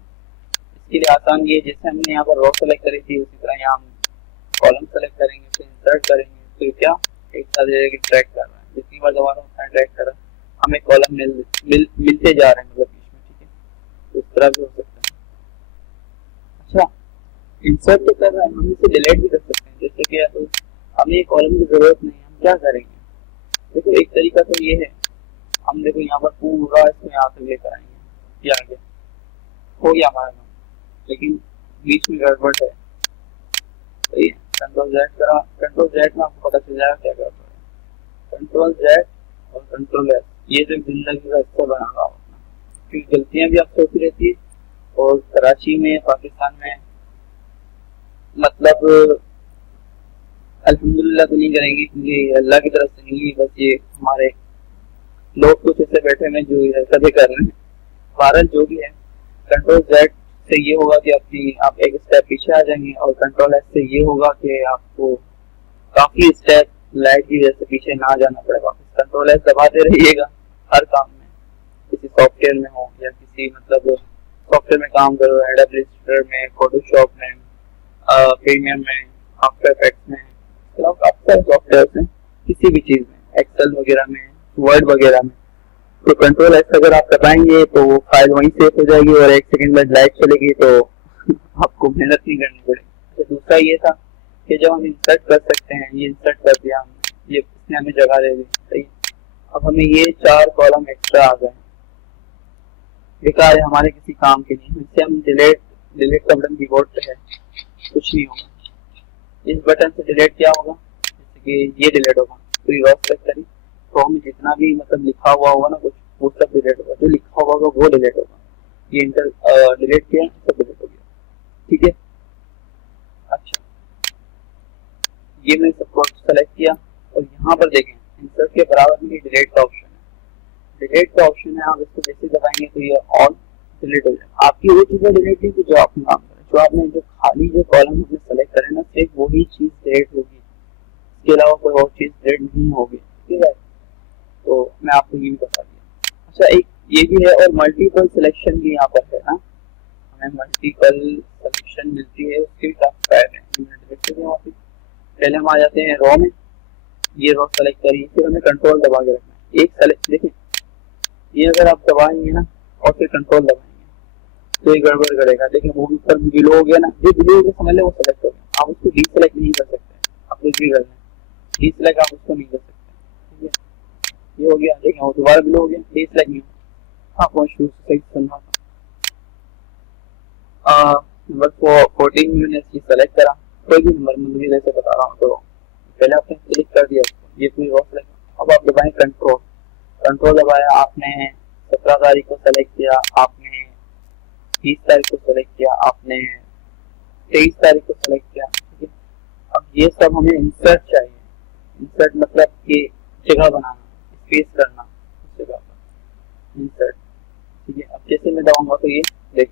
इसके लिए आसान ये, जैसे हमने यहाँ पर रो सेलेक्ट करी थी, उसी तरह यहाँ हम कॉलम सेलेक्ट करेंगे, फिर इंसर्ट करेंगे, फिर क्या एक साथ ट्रैक कर रहा है, जितनी बार दबा रहा हूँ उतना ट्रैक कर रहा है, हमें कॉलम मिलते जा रहे हैं, मतलब बीच में, ठीक है। तो इस तरह भी हो सकता है। अच्छा, इंसर्ट तो कर रहा है, हम इसे डिलीट भी कर सकते हैं, जैसे कि हमें ये कॉलम की जरूरत नहीं है, हम क्या करेंगे, देखो एक तरीका तो ये है, हम देखो यहाँ पर पूरा इसको यहाँ से लेकर आएंगे, ये आगे हो गया हमारा काम, लेकिन बीच में गड़बड़ है, सही है। कंट्रोल जेड करा, कंट्रोल जेड में आपको पता चल जाएगा क्या गड़बड़ है, कंट्रोल जेड और कंट्रोल एस, ये जो जिंदगी का हिस्सा बना हुआ अपना, क्योंकि गलतियां भी आपसे होती रहती है, और कराची में, पाकिस्तान में, मतलब अल्हम्दुलिल्लाह तो नहीं करेंगे, क्योंकि अल्लाह की तरफ से नहीं, बस ये हमारे लोग कुछ ऐसे बैठे हैं जो सभी कर रहे हैं। भारत जो भी है, कंट्रोल जेड से ये होगा कि आप एक स्टेप पीछे आ जाएंगे, और कंट्रोल एस से ये होगा कि आपको काफी स्टेप लाइट की वजह से पीछे ना जाना पड़ेगा। कंट्रोल एस दबाते रहिएगा हर काम में, किसी सॉफ्टवेयर में हो या किसी मतलब सॉफ्टवेयर में काम करो, एडोब इलस्ट्रेटर में, फोटोशॉप में, प्रीमियम में, आफ्टर इफेक्ट्स में, काफी सारे सॉफ्टवेयर में, किसी भी चीज में, एक्सेल वगैरह में, वर्ड वगैरह में, तो कंट्रोल एस अगर आप दबाएंगे तो वो फाइल वहीं सेव हो जाएगी, और एक सेकंड बाद लाइट चलेगी, तो आपको मेहनत नहीं करनी पड़ेगी। तो दूसरा ये था कि जब हम इंसर्ट कर सकते हैं, ये इंसर्ट कर दिया हमने, ये इसने हमें जगह दे दी, सही। अब हमें ये 4 कॉलम एक्स्ट्रा आ गए, बेकार है, हमारे किसी काम के नहीं, इससे हम डिलीट का बटन कीबोर्ड पे है, कुछ नहीं होगा, इस बटन से डिलीट क्या होगा, जैसे कि ये डिलीट होगा, पूरी रॉ सेलेक्ट करी, तो हमें जितना भी मतलब लिखा हुआ होगा ना कुछ, वो सब डिलीट होगा, जो लिखा हुआ होगा वो डिलीट होगा, ये इंटर डिलीट किया, सब डिलीट हो गया, ठीक है। अच्छा, ये मैंने सबको सेलेक्ट किया, और यहाँ पर देखें इंसर्ट के बराबर में डिलीट का ऑप्शन है, डिलीट का ऑप्शन है, आप इसको जैसे दबाएंगे तो ये ऑल डिलीट हो जाएगा। आपकी वो चीजें डिलीट नहीं, जो आपने काम करें, जो आपने जो खाली जो कॉलम आपने सेलेक्ट करे ना, सिर्फ वही चीज डिलीट होगी, इसके अलावा कोई और चीज डिलीट नहीं होगी, ठीक है। तो मैं आपको ये भी बता दिया। अच्छा, एक ये भी है, और मल्टीपल सिलेक्शन भी यहाँ पर है ना, हमें मल्टीपल सिलेक्शन मिलती है, उसके भी काफी फायदे हैं। पहले हम आ जाते हैं रॉ में, ये रॉ सेलेक्ट करिए, फिर हमें कंट्रोल दबा के रखना है, एक सेलेक्ट देखें, ये अगर आप दबाएंगे ना और फिर कंट्रोल दबाएंगे तो ये गड़बड़ करेगा, देखिए वो भी ऊपर बिलो हो गया ना, जो बिलो हो गया समझ ले वो सेलेक्ट हो गया, आप उसको डी सेलेक्ट नहीं कर सकते, आप कुछ भी कर लें, डी सेलेक्ट आप उसको नहीं कर सकते, ठीक है। ये हो गया, देखिए वो दोबारा बिलो हो गया, डी सेलेक्ट नहीं, आपको शुरू से सही सुनना था। नंबर 14 मैंने सेलेक्ट करा, कोई भी नंबर मुझे जैसे बता रहा हूँ, तो पहले आपने क्लिक कर दिया, ये पूरी रॉ सेलेक्ट, अब आप दबाएं कंट्रोल, कंट्रोल दबाया आपने, 17 तारीख को सेलेक्ट किया आपने, 30 तारीख को सेलेक्ट किया आपने, 23 तारीख को सेलेक्ट किया, ठीक है। अब ये सब हमें इंसर्ट चाहिए, इंसर्ट मतलब कि जगह बनाना, स्पेस करना उस जगह पर, इंसर्ट, ठीक है। अब जैसे मैं दबाऊंगा तो ये देख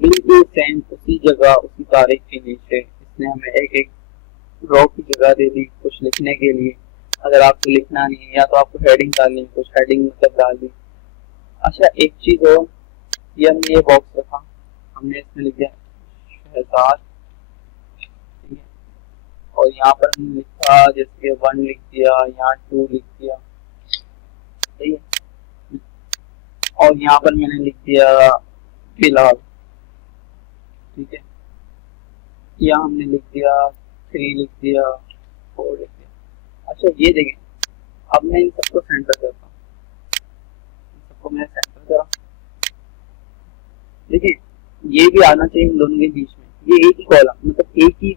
बिल्कुल सेम उसी जगह उसी तारीख के नीचे इसने हमें एक एक रो की जगह दे दी कुछ लिखने के लिए, अगर आपको लिखना नहीं है या तो आपको हेडिंग डालनी, कुछ हेडिंग मतलब डाल दी। अच्छा, एक चीज और, ये हमने ये बॉक्स रखा, हमने इसमें लिख दिया शहजाद, ठीक है, और यहाँ पर हमने लिखा जैसे 1 लिख दिया, यहाँ 2 लिख दिया, सही है, और यहाँ पर मैंने लिख दिया फिलहाल, ठीक है, यहाँ हमने लिख दिया 3 लिख दिया, 4 लिख दिया। अच्छा, ये देखें, अब मैं इन सबको सेंटर करता हूँ, सबको मैंने सेंटर करा, देखिए ये भी आना चाहिए इन दोनों के बीच में, ये एक ही कॉलम मतलब एक ही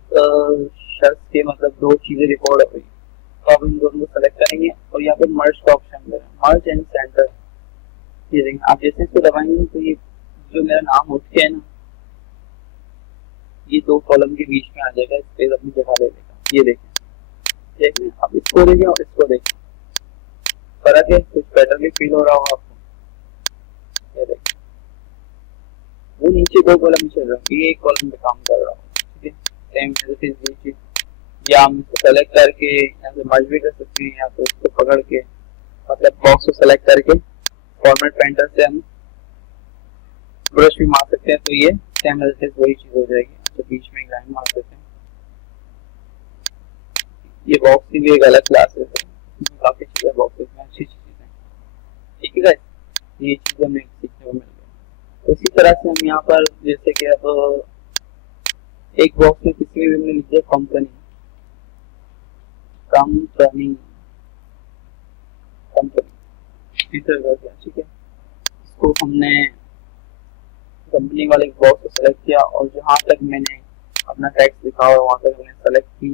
शर्त के मतलब 2 चीजें रिकॉर्ड हो गई, तो अब इन दोनों को सेलेक्ट करेंगे और यहाँ पे मर्ज का ऑप्शन करें, मर्ज एंड सेंटर, ये देखें, आप जैसे इसको दबाएंगे तो ये जो मेरा नाम उठ के है ना, ये दो कॉलम के बीच में आ जाएगा, स्पेस अपनी जगह ले लेगा। ये देखें, अब इसको देखें और इसको देखें, फर्क है, कुछ पैटर्न भी फील हो रहा होगा आपको। ये देखें, वो नीचे दो कॉलम चल रहा है, ये एक कॉलम पे काम कर रहा हूँ, ठीक है। सेम चीज, या हम इसको सेलेक्ट करके यहाँ से मर्ज भी कर सकते हैं, या तो इसको पकड़ के मतलब बॉक्स को सेलेक्ट करके फॉर्मेट पेंटर से हम ब्रश भी मार सकते हैं, तो ये सेम वही चीज हो जाएगी। तो बीच में लाइन मार देते हैं। ये बॉक्स की भी एक अलग क्लास है, काफी चीजें बॉक्सेस में अच्छी चीजें हैं, ठीक है गाइस। ये चीज हमें सीखने को मिल गई। तो इसी तरह से हम यहाँ पर जैसे कि अब एक बॉक्स में किसी भी हमने लिख दिया कंपनी, इंटर कर दिया, ठीक है। इसको हमने कंपनी वाले बॉक्स को सेलेक्ट किया और जहां तक मैंने अपना टेक्स्ट लिखा हुआ वहां तक मैंने सेलेक्ट की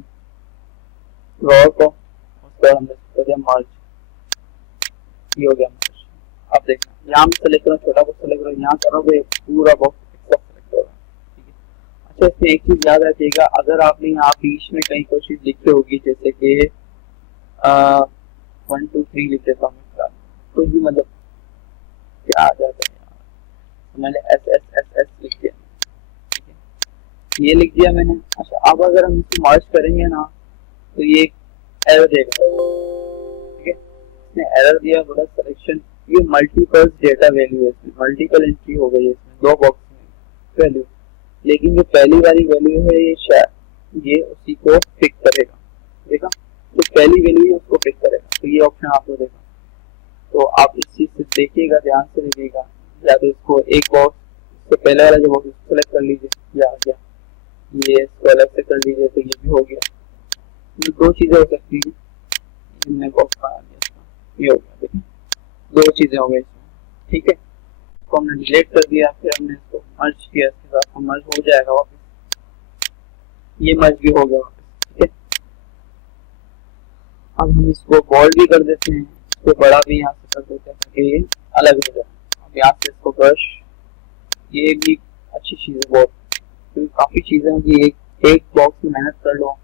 ड्रॉर को, उसके बाद हमने कर दिया मर्ज, ये हो गया मर्ज। अब देखना यहाँ मैं सेलेक्ट करूँ, छोटा बॉक्स सेलेक्ट करूँ, यहाँ करो तो पूरा बॉक्स सेलेक्ट होगा, ठीक है। अच्छा, इसमें एक चीज याद रखिएगा, अगर आपने यहाँ बीच में कहीं कोई चीज लिखी होगी, जैसे कि 1 2 3 लिख देता हूँ, कुछ भी मतलब क्या आ जाता है यार, मैंने एस एस एस एस लिख दिया, ठीक है, ये लिख दिया मैंने। अच्छा, अब अगर हम इसको मर्ज करेंगे ना तो ये एरर देगा, ठीक है। इसने एरर दिया, बोला सिलेक्शन, ये मल्टीपल डेटा वैल्यू है, इसमें मल्टीपल एंट्री हो गई है इसमें, दो बॉक्स में वैल्यू, लेकिन जो पहली वाली वैल्यू है ये शायद ये उसी को पिक करेगा, देखा, तो पहली वैल्यू है उसको पिक करेगा, तो ये ऑप्शन आपको देखा। तो आप इस चीज से देखिएगा, ध्यान से देखिएगा, या तो इसको एक बॉक्स से पहले वाला जो बॉक्स सेलेक्ट कर लीजिए, या ये इसको अलग से कर लीजिए, तो ये भी हो गया। तो दो चीजें हो सकती है, हमने बॉक्स बना दिया, ये हो गया, देखिए दो चीजें हो गई इसमें, ठीक है। इसको हमने डिलीट कर दिया, फिर हमने इसको मर्ज किया, इसके साथ मर्ज हो जाएगा वापस, ये मर्ज भी हो गया वापस, ठीक है। अब हम इसको बोल्ड भी कर देते हैं, इसको बड़ा भी यहाँ से कर देते हैं ताकि ये अलग हो जाए। अब यहाँ से इसको ब्रश, ये भी अच्छी चीज है बहुत, क्योंकि काफी चीजें हैं कि एक बॉक्स में मेहनत कर लो,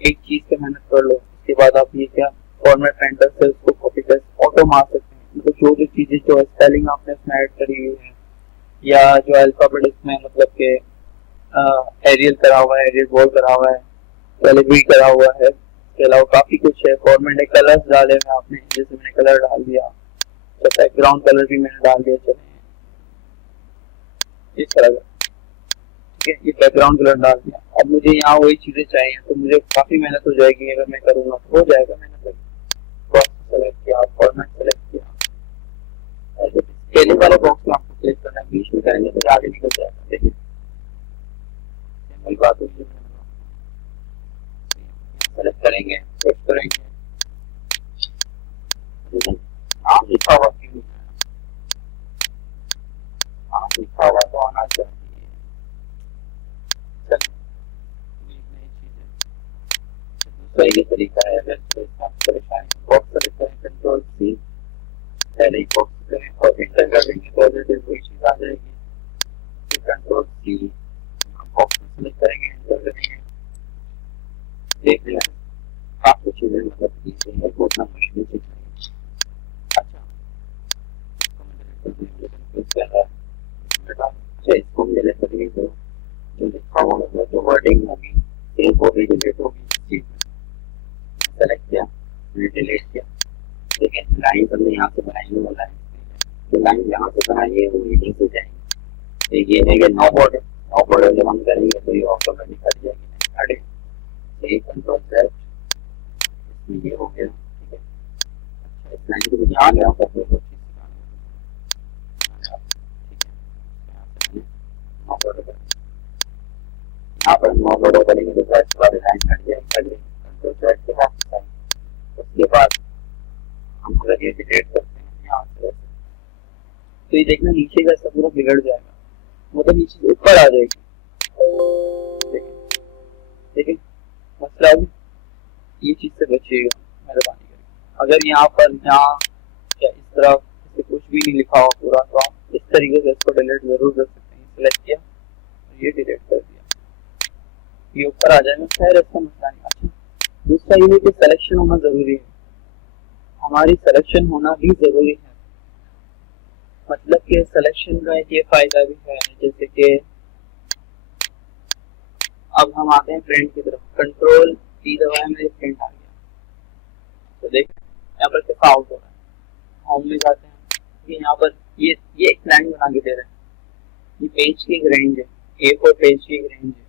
एक चीज पे मेहनत कर लो, उसके बाद आप ये क्या फॉर्मेट पेंटर से उसको कॉपी पेस्ट ऑटो मार सकते हैं। मतलब जो चीजें जो स्पेलिंग आपने इसमें ऐड करी हुई है, या जो अल्फाबेट इसमें मतलब के एरियल करा हुआ है, एरियल बोल्ड करा हुआ है, कैलिब्री करा हुआ है, इसके अलावा काफी कुछ है। फॉर्मेट कलर्स डाले हैं आपने, जैसे मैंने कलर डाल दिया, तो बैकग्राउंड कलर भी मैंने डाल दिया, चले इस तरह का, ठीक है, ये बैकग्राउंड कलर डाल दिया। अब मुझे यहाँ वही चीजें चाहिए, तो मुझे काफी मेहनत हो जाएगी, अगर मैं करूंगा तो हो जाएगा मेहनत। सेलेक्ट किया, फॉर्मेट सेलेक्ट किया, पहले वाले बॉक्स में आपको क्लिक करना है, बीच में करेंगे तो आगे निकल जाएगा, देखिए बात होगी। सेलेक्ट करेंगे, सेट करेंगे, नाम लिखा हुआ क्यों, नाम लिखा हुआ तो आना चाहिए। दूसरा ये तरीका है, अगर परेशानी बॉक्स सेलेक्ट करें, कंट्रोल सी, पहले ही बॉक्स करें और इंटर कर देंगे तो ऑलरेडी वही चीज आ जाएगी। कंट्रोल सी, बॉक्स सेलेक्ट करेंगे, इंटर करेंगे, देख लें काफी चीजें मतलब इजी है, उतना मुश्किल चीज नहीं। अच्छा, इसको डिलीट करेंगे तो जो लिखा हुआ होगा, जो वर्डिंग होगी, एक वो भी डिलीट होगी। सेलेक्ट किया, डिलीट किया, लेकिन लाइन हमने यहाँ से बनाएंगे, वो लाइन तो लाइन यहाँ से बनाएंगे वो नीचे से जाएंगे। ये है कि नो बॉर्डर जब हम करेंगे तो ये ऑटोमेटिक कट जाएगी, हटे सही। कंट्रोल सेट, ये हो गया, ठीक है। अच्छा, इस लाइन को ध्यान रहा होगा, कोई चीज यहाँ पर नो बॉर्डर करेंगे तो सेट वाली लाइन कट जाएगी, कंट्रोल सेट के बाद उसके बाद हम अगर ये डिलीट करते हैं यहाँ से, तो ये देखना नीचे का सब पूरा बिगड़ जाएगा, मतलब नीचे ऊपर आ जाएगी, देखिए मसला है। ये चीज से बचिएगा मेहरबानी करके। अगर यहाँ पर यहाँ क्या इस तरह से कुछ भी नहीं लिखा हो पूरा, तो आप इस तरीके से इसको डिलीट जरूर कर सकते हैं। सिलेक्ट किया, ये डिलीट कर दिया, ये ऊपर आ जाएगा, खैर इसका मसला नहीं। अच्छा, दूसरा ये है कि सिलेक्शन होना जरूरी है, हमारी सिलेक्शन होना भी जरूरी है। मतलब कि सिलेक्शन का एक ये फायदा भी है, जैसे कि अब हम आते हैं प्रिंट की तरफ, कंट्रोल टी दबाया, मेरे प्रिंट आ गया। तो देख यहाँ पर कैसा आउट हो रहा है। होम में जाते हैं कि यहाँ पर ये एक लाइन बना के दे रहे हैं, ये पेज की एक रेंज है, A4 पेज की एक रेंज है।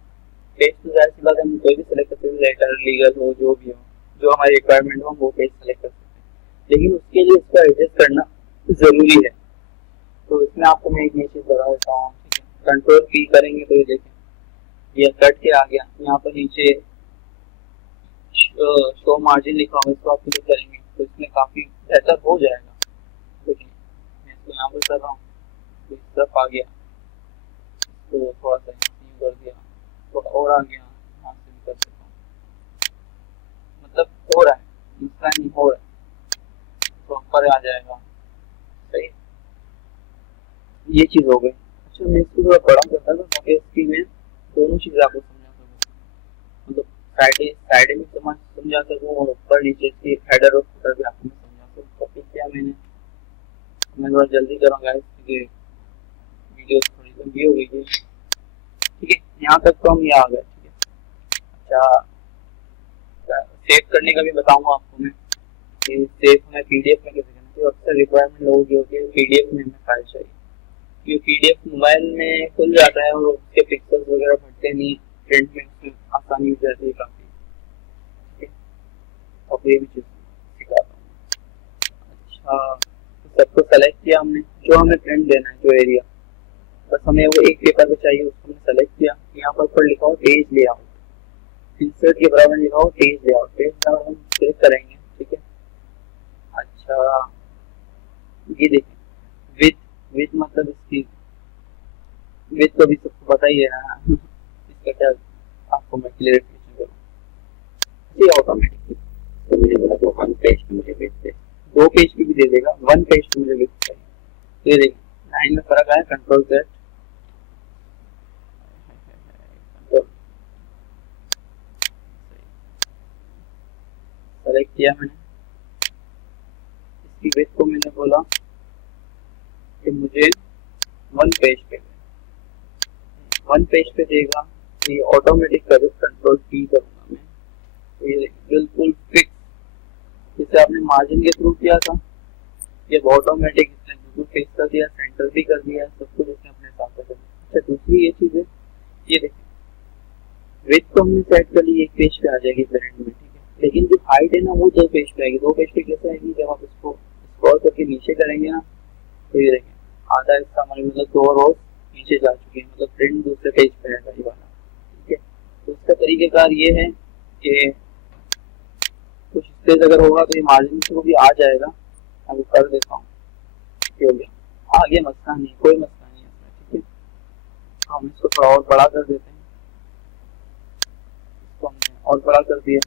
पेज तो जाहिर सी बात है हम कोई भी सिलेक्ट कर सकते हैं, लेटर लीगल हो, जो भी हो, जो हमारी रिक्वायरमेंट हो वो पेज सिलेक्ट कर सकते हैं, लेकिन उसके लिए इसको एडजस्ट करना जरूरी है। तो इसमें आपको मैं एक ये चीज बता देता हूँ, ठीक है। कंट्रोल पी करेंगे तो ये देखें, ये कट के आ गया, यहाँ पर नीचे शो मार्जिन लिखा हुआ, इसको आप क्लिक करेंगे तो इसमें काफी बेहतर हो जाएगा। देखिए मैं इसको यहाँ पर कर रहा हूँ, तो इस तरफ आ गया, तो थोड़ा सा कर दिया, थोड़ा और आ गया, यहाँ से भी कर सकता हूँ, मतलब हो रहा है, मसला नहीं हो रहा है, तो ऊपर आ जाएगा। सही, ये चीज हो गई। अच्छा, मैं इसको थोड़ा बड़ा करता था ताकि इसकी मैं दोनों चीजें आपको समझा सकूँ, मतलब साइड में समझा सकूँ और ऊपर नीचे इसकी हेडर और फुटर भी आपको समझा सकूँ। कॉपी किया मैंने, मैं थोड़ा जल्दी करूँगा क्योंकि वीडियो थोड़ी लंबी हो गई है। ठीक है, यहाँ तक तो हम ये आ गए। ठीक है, अच्छा सेव करने का भी बताऊंगा आपको मैं कि सेव हमें पीडीएफ में कैसे करना है। तो अक्सर रिक्वायरमेंट लोगों की होती है पीडीएफ में हमें फाइल चाहिए, क्योंकि पीडीएफ मोबाइल में खुल जाता है और उसके पिक्सल्स वगैरह फटते नहीं, प्रिंट में उसमें आसानी हो जाती है काफी। ठीक है, अब ये भी चीज सिखाता हूँ। अच्छा, तो सबको सेलेक्ट किया हमने, जो हमें प्रिंट देना है जो एरिया, बस हमें वो एक पेपर पे चाहिए, उसको हमने सेलेक्ट किया। यहाँ पर ऊपर लिखा हो पेज लेआउट, इंसर्ट के बराबर लिखा हो पेज लेआउट, पेज लेआउट हम क्लिक करेंगे। ठीक है, अच्छा ये देखिए विथ मतलब इसकी विथ तो भी सबको पता ही है ना इसका क्या, आपको मैं क्लियरिफिकेशन करूँ। ये ऑटोमेटिक तो मुझे बोला तो 1 पेज पे मुझे विथ दे, 2 पेज पे भी दे देगा, 1 पेज पे मुझे विथ चाहिए। तो ये देखिए लाइन में फर्क आया, कंट्रोल Z, सेलेक्ट किया मैंने, इसकी विड्थ को मैंने बोला कि मुझे 1 पेज पे देगा, ये ऑटोमेटिक कर, कंट्रोल P करूंगा मैं, ये बिल्कुल फिक्स, जैसे आपने मार्जिन के थ्रू किया था, ये ऑटोमेटिक इसने बिल्कुल फिक्स कर दिया, सेंटर भी कर दिया, सब कुछ इसने अपने हिसाब से कर दिया। अच्छा दूसरी ये चीज है, ये देखिए विड्थ तो हमने सेट कर ली, 1 पेज पे आ जाएगी ब्रांड में। ठीक है, लेकिन जो हाइट है ना वो 2 पेज पे आएगी। 2 पेज पे कैसे आएगी, जब आप इसको स्क्रॉल करके नीचे करेंगे ना, तो ये देखिए आधा हिस्सा हमारे मतलब 2 रोज नीचे जा चुके हैं, मतलब प्रिंट दूसरे पेज पे आएगा ये वाला। ठीक है, तो इसका तरीकेकार ये है कि कुछ स्पेस अगर होगा तो ये मार्जिन से भी आ जाएगा। मैं कर देता हूँ, हो गया, आगे मसला नहीं, कोई मसला नहीं है। ठीक है, हम इसको थोड़ा और बड़ा कर देते हैं, इसको हमने और बड़ा कर दिया,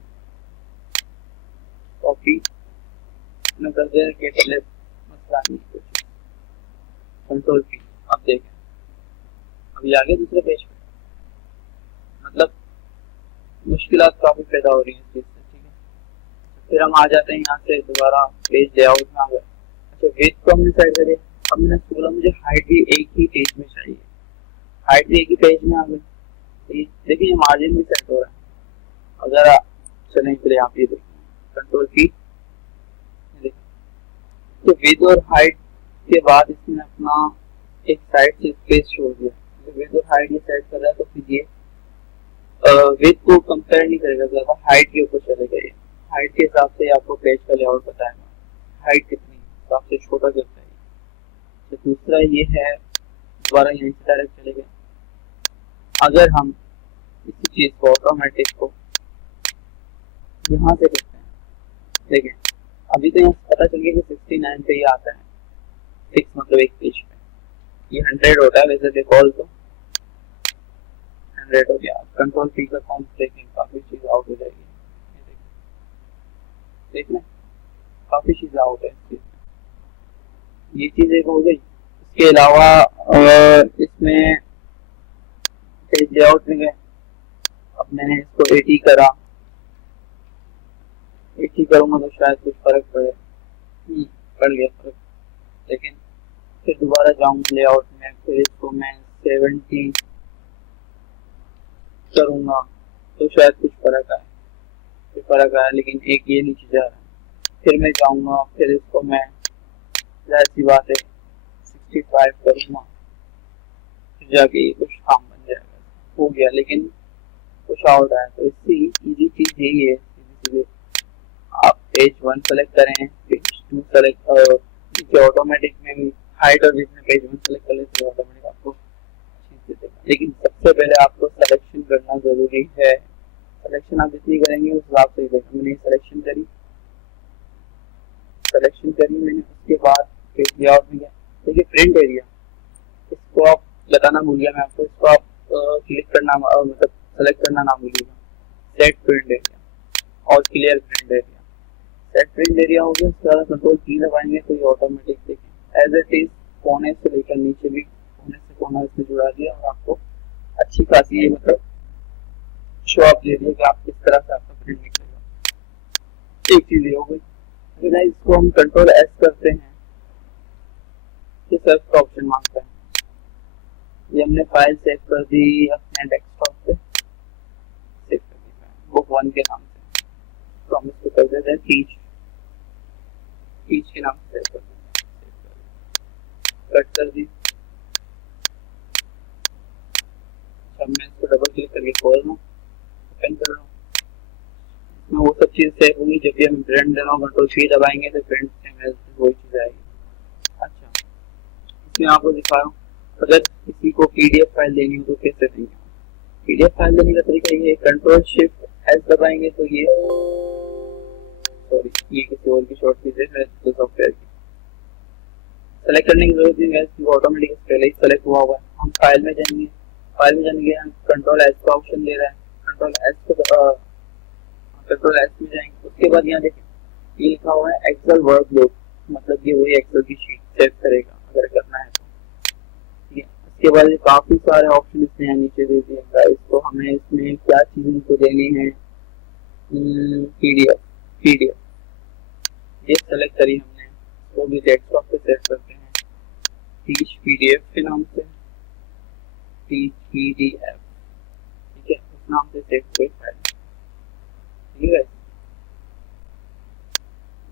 कॉपी में कर दिया कि पहले मसला नहीं कुछ, कंट्रोल P। अब देखें अभी आगे दूसरे पेज पे, मतलब मुश्किलात काफी पैदा हो रही है इस चीज से। ठीक है, फिर हम आ जाते हैं यहाँ से दोबारा पेज लेआउट में आ गए। अच्छा विड्थ को हमने सेट कर दिया, अब मैंने बोला मुझे हाइट भी एक ही पेज में चाहिए, हाइट भी एक ही पेज में आ गई। देखिए मार्जिन भी सेट हो रहा है। अगर आप चलें पहले आप ये देखिए कंट्रोल P, तो विड्थ और हाइट के बाद इसने अपना एक साइड से स्पेस छोड़ दिया। विड्थ और हाइट ये सेट कर रहा है, तो फिर ये विड्थ को कंपेयर नहीं करेगा ज्यादा, हाइट के ऊपर चलेगा। ये हाइट के हिसाब से आपको पेज का लेआउट बताएगा, हाइट कितनी हिसाब से छोटा करता है। तो दूसरा ये है, दोबारा यहीं से डायरेक्ट चलेगा। अगर हम इसी चीज को ऑटोमेटिक को यहाँ से देखते हैं, देखें अभी तो यहाँ पता चल गया कि 69 पे ही आता है, 6 मतलब एक पेज पे, ये 100 होता है वैसे डिफॉल्ट तो 100 हो गया। कंट्रोल P का काउंट देखें, काफी चीज आउट हो जाएगी। देखना काफी चीज आउट है इस चीज में, ये चीज एक हो गई। इसके अलावा इसमें पेज लेआउट में गए, अब मैंने इसको 80 करा, 80 करूंगा तो शायद कुछ फर्क पड़े, पड़ गया फर्क, लेकिन फिर दोबारा जाऊंगा लेआउट में, फिर इसको मैं 70 करूंगा तो शायद कुछ फर्क आए, फिर फर्क आया, लेकिन एक ये नीचे जा रहा है। फिर मैं जाऊंगा, फिर इसको मैं जाहिर सी बात है 65 करूंगा, फिर जाके कुछ काम बन जाएगा, हो गया, लेकिन कुछ आउट आया। तो इससे इजी चीज यही है, सीधे आप पेज 1 सेलेक्ट करें, पेज 2 सेलेक्ट, ऑटोमेटिक में भी हाइट और विड्थ में पेज 1 सेलेक्ट कर लेते हैं, ऑटोमेटिक आपको चीज देगा। लेकिन सबसे पहले आपको सिलेक्शन करना जरूरी है। सिलेक्शन आप जितनी करेंगे उस हिसाब से देगा। मैंने सिलेक्शन करी मैंने, उसके बाद पेज लेआउट में गया, देखिए प्रिंट एरिया, इसको आप बताना भूल गया मैं आपको, इसको आप क्लिक करना मतलब सेलेक्ट करना ना भूलिएगा, सेट प्रिंट एरिया और clear print area. Set print area हो गया, उसके बाद कंट्रोल की दबाएंगे तो ये ऑटोमेटिक देखें एज इट इज, कोने से लेकर नीचे भी, कोने से कोना इसमें जुड़ा दिया और आपको अच्छी खासी ये मतलब शो आप दे दिया कि आप किस तरह से आपका प्रिंट निकलेगा। एक चीज ये हो गई। फिर इसको हम कंट्रोल एस करते हैं, ये सर्च का ऑप्शन मांगता है, ये हमने फाइल सेव कर दी अपने डेस्कटॉप पे, सेव कर दी बुक 1 के नाम से, तो हम इसको कर देते हैं टीच के नाम से सेव कर देते हैं, कट कर दी। अब मैं इसको डबल क्लिक करके खोल रहा हूँ, ओपन कर रहा हूँ, इसमें वो सब चीज सेव होंगी। जब भी हम प्रिंट देना कंट्रोल C दबाएंगे तो प्रिंट से वही चीज आएगी। अच्छा, इसमें आपको दिखा रहा हूँ, अगर किसी को PDF फाइल देनी हो तो कैसे देंगे। PDF फाइल देने का तरीका ये, कंट्रोल शिफ्ट एस दबाएंगे तो ये, सॉरी ये किसी और की शॉर्ट कीज है मेरे सॉफ्टवेयर की, सेलेक्ट करने की जरूरत नहीं है, ऑटोमेटिक पहले ही सेलेक्ट हुआ हुआ है। हम फाइल में जाएंगे, फाइल में जाने के कंट्रोल एस का ऑप्शन दे रहा है, कंट्रोल एस में जाएंगे, उसके बाद यहाँ देखें ये लिखा हुआ है एक्सेल वर्कलोड, मतलब ये वही एक्सेल की शीट सेव करेगा अगर करना है तो। उसके बाद काफी सारे ऑप्शन इसने यहाँ नीचे दे दिए गाइस, तो हमें इसमें क्या चीज इनको देनी है, PDF ये सेलेक्ट करी हमने, वो भी डेस्कटॉप पे सेव करते हैं टीच PDF के नाम से, टीच PDF, ठीक है, उस नाम से सेव कोई फाइल, ठीक है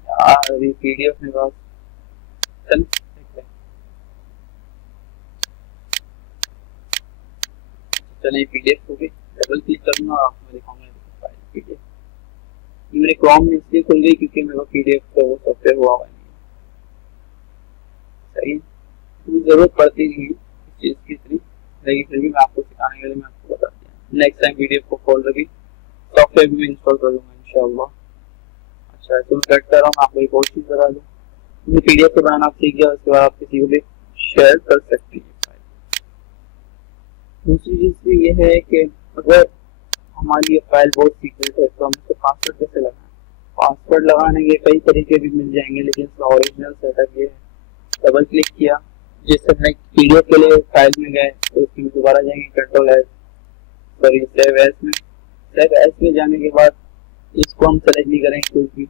यार, अभी PDF में बात चल चलिए PDF को भी डबल क्लिक करूंगा, आपको दिखाऊंगा फाइल PDF। मेरे क्रोम में इसलिए खुल गई क्योंकि मेरे को PDF का वो सॉफ्टवेयर हुआ नहीं है, सही है, जरूरत पड़ती नहीं है इस चीज की इतनी, लेकिन फिर भी मैं आपको सिखाने के लिए मैं आपको बता दिया। नेक्स्ट टाइम PDF को खोल रही सॉफ्टवेयर भी मैं इंस्टॉल कर लूंगा इंशाल्लाह। अच्छा तो मैं कट कर रहा हूँ, आपको एक और चीज बता दूं, PDF को बनाना आप सीख गया, उसके बाद आप किसी को भी शेयर कर सकते हैं। दूसरी चीज भी ये है कि अगर हमारी ये फाइल बहुत सीक्रेट है तो हम इसको पासवर्ड कैसे लगाएं। पासवर्ड लगाने के कई तरीके भी मिल जाएंगे, लेकिन इसका ओरिजिनल सेटअप ये है, डबल क्लिक किया, जैसे हमने PDF के लिए फाइल में गए तो इसमें दोबारा जाएंगे control S, sorry save S में जाने के बाद इसको हम सेलेक्ट नहीं करेंगे कुछ भी,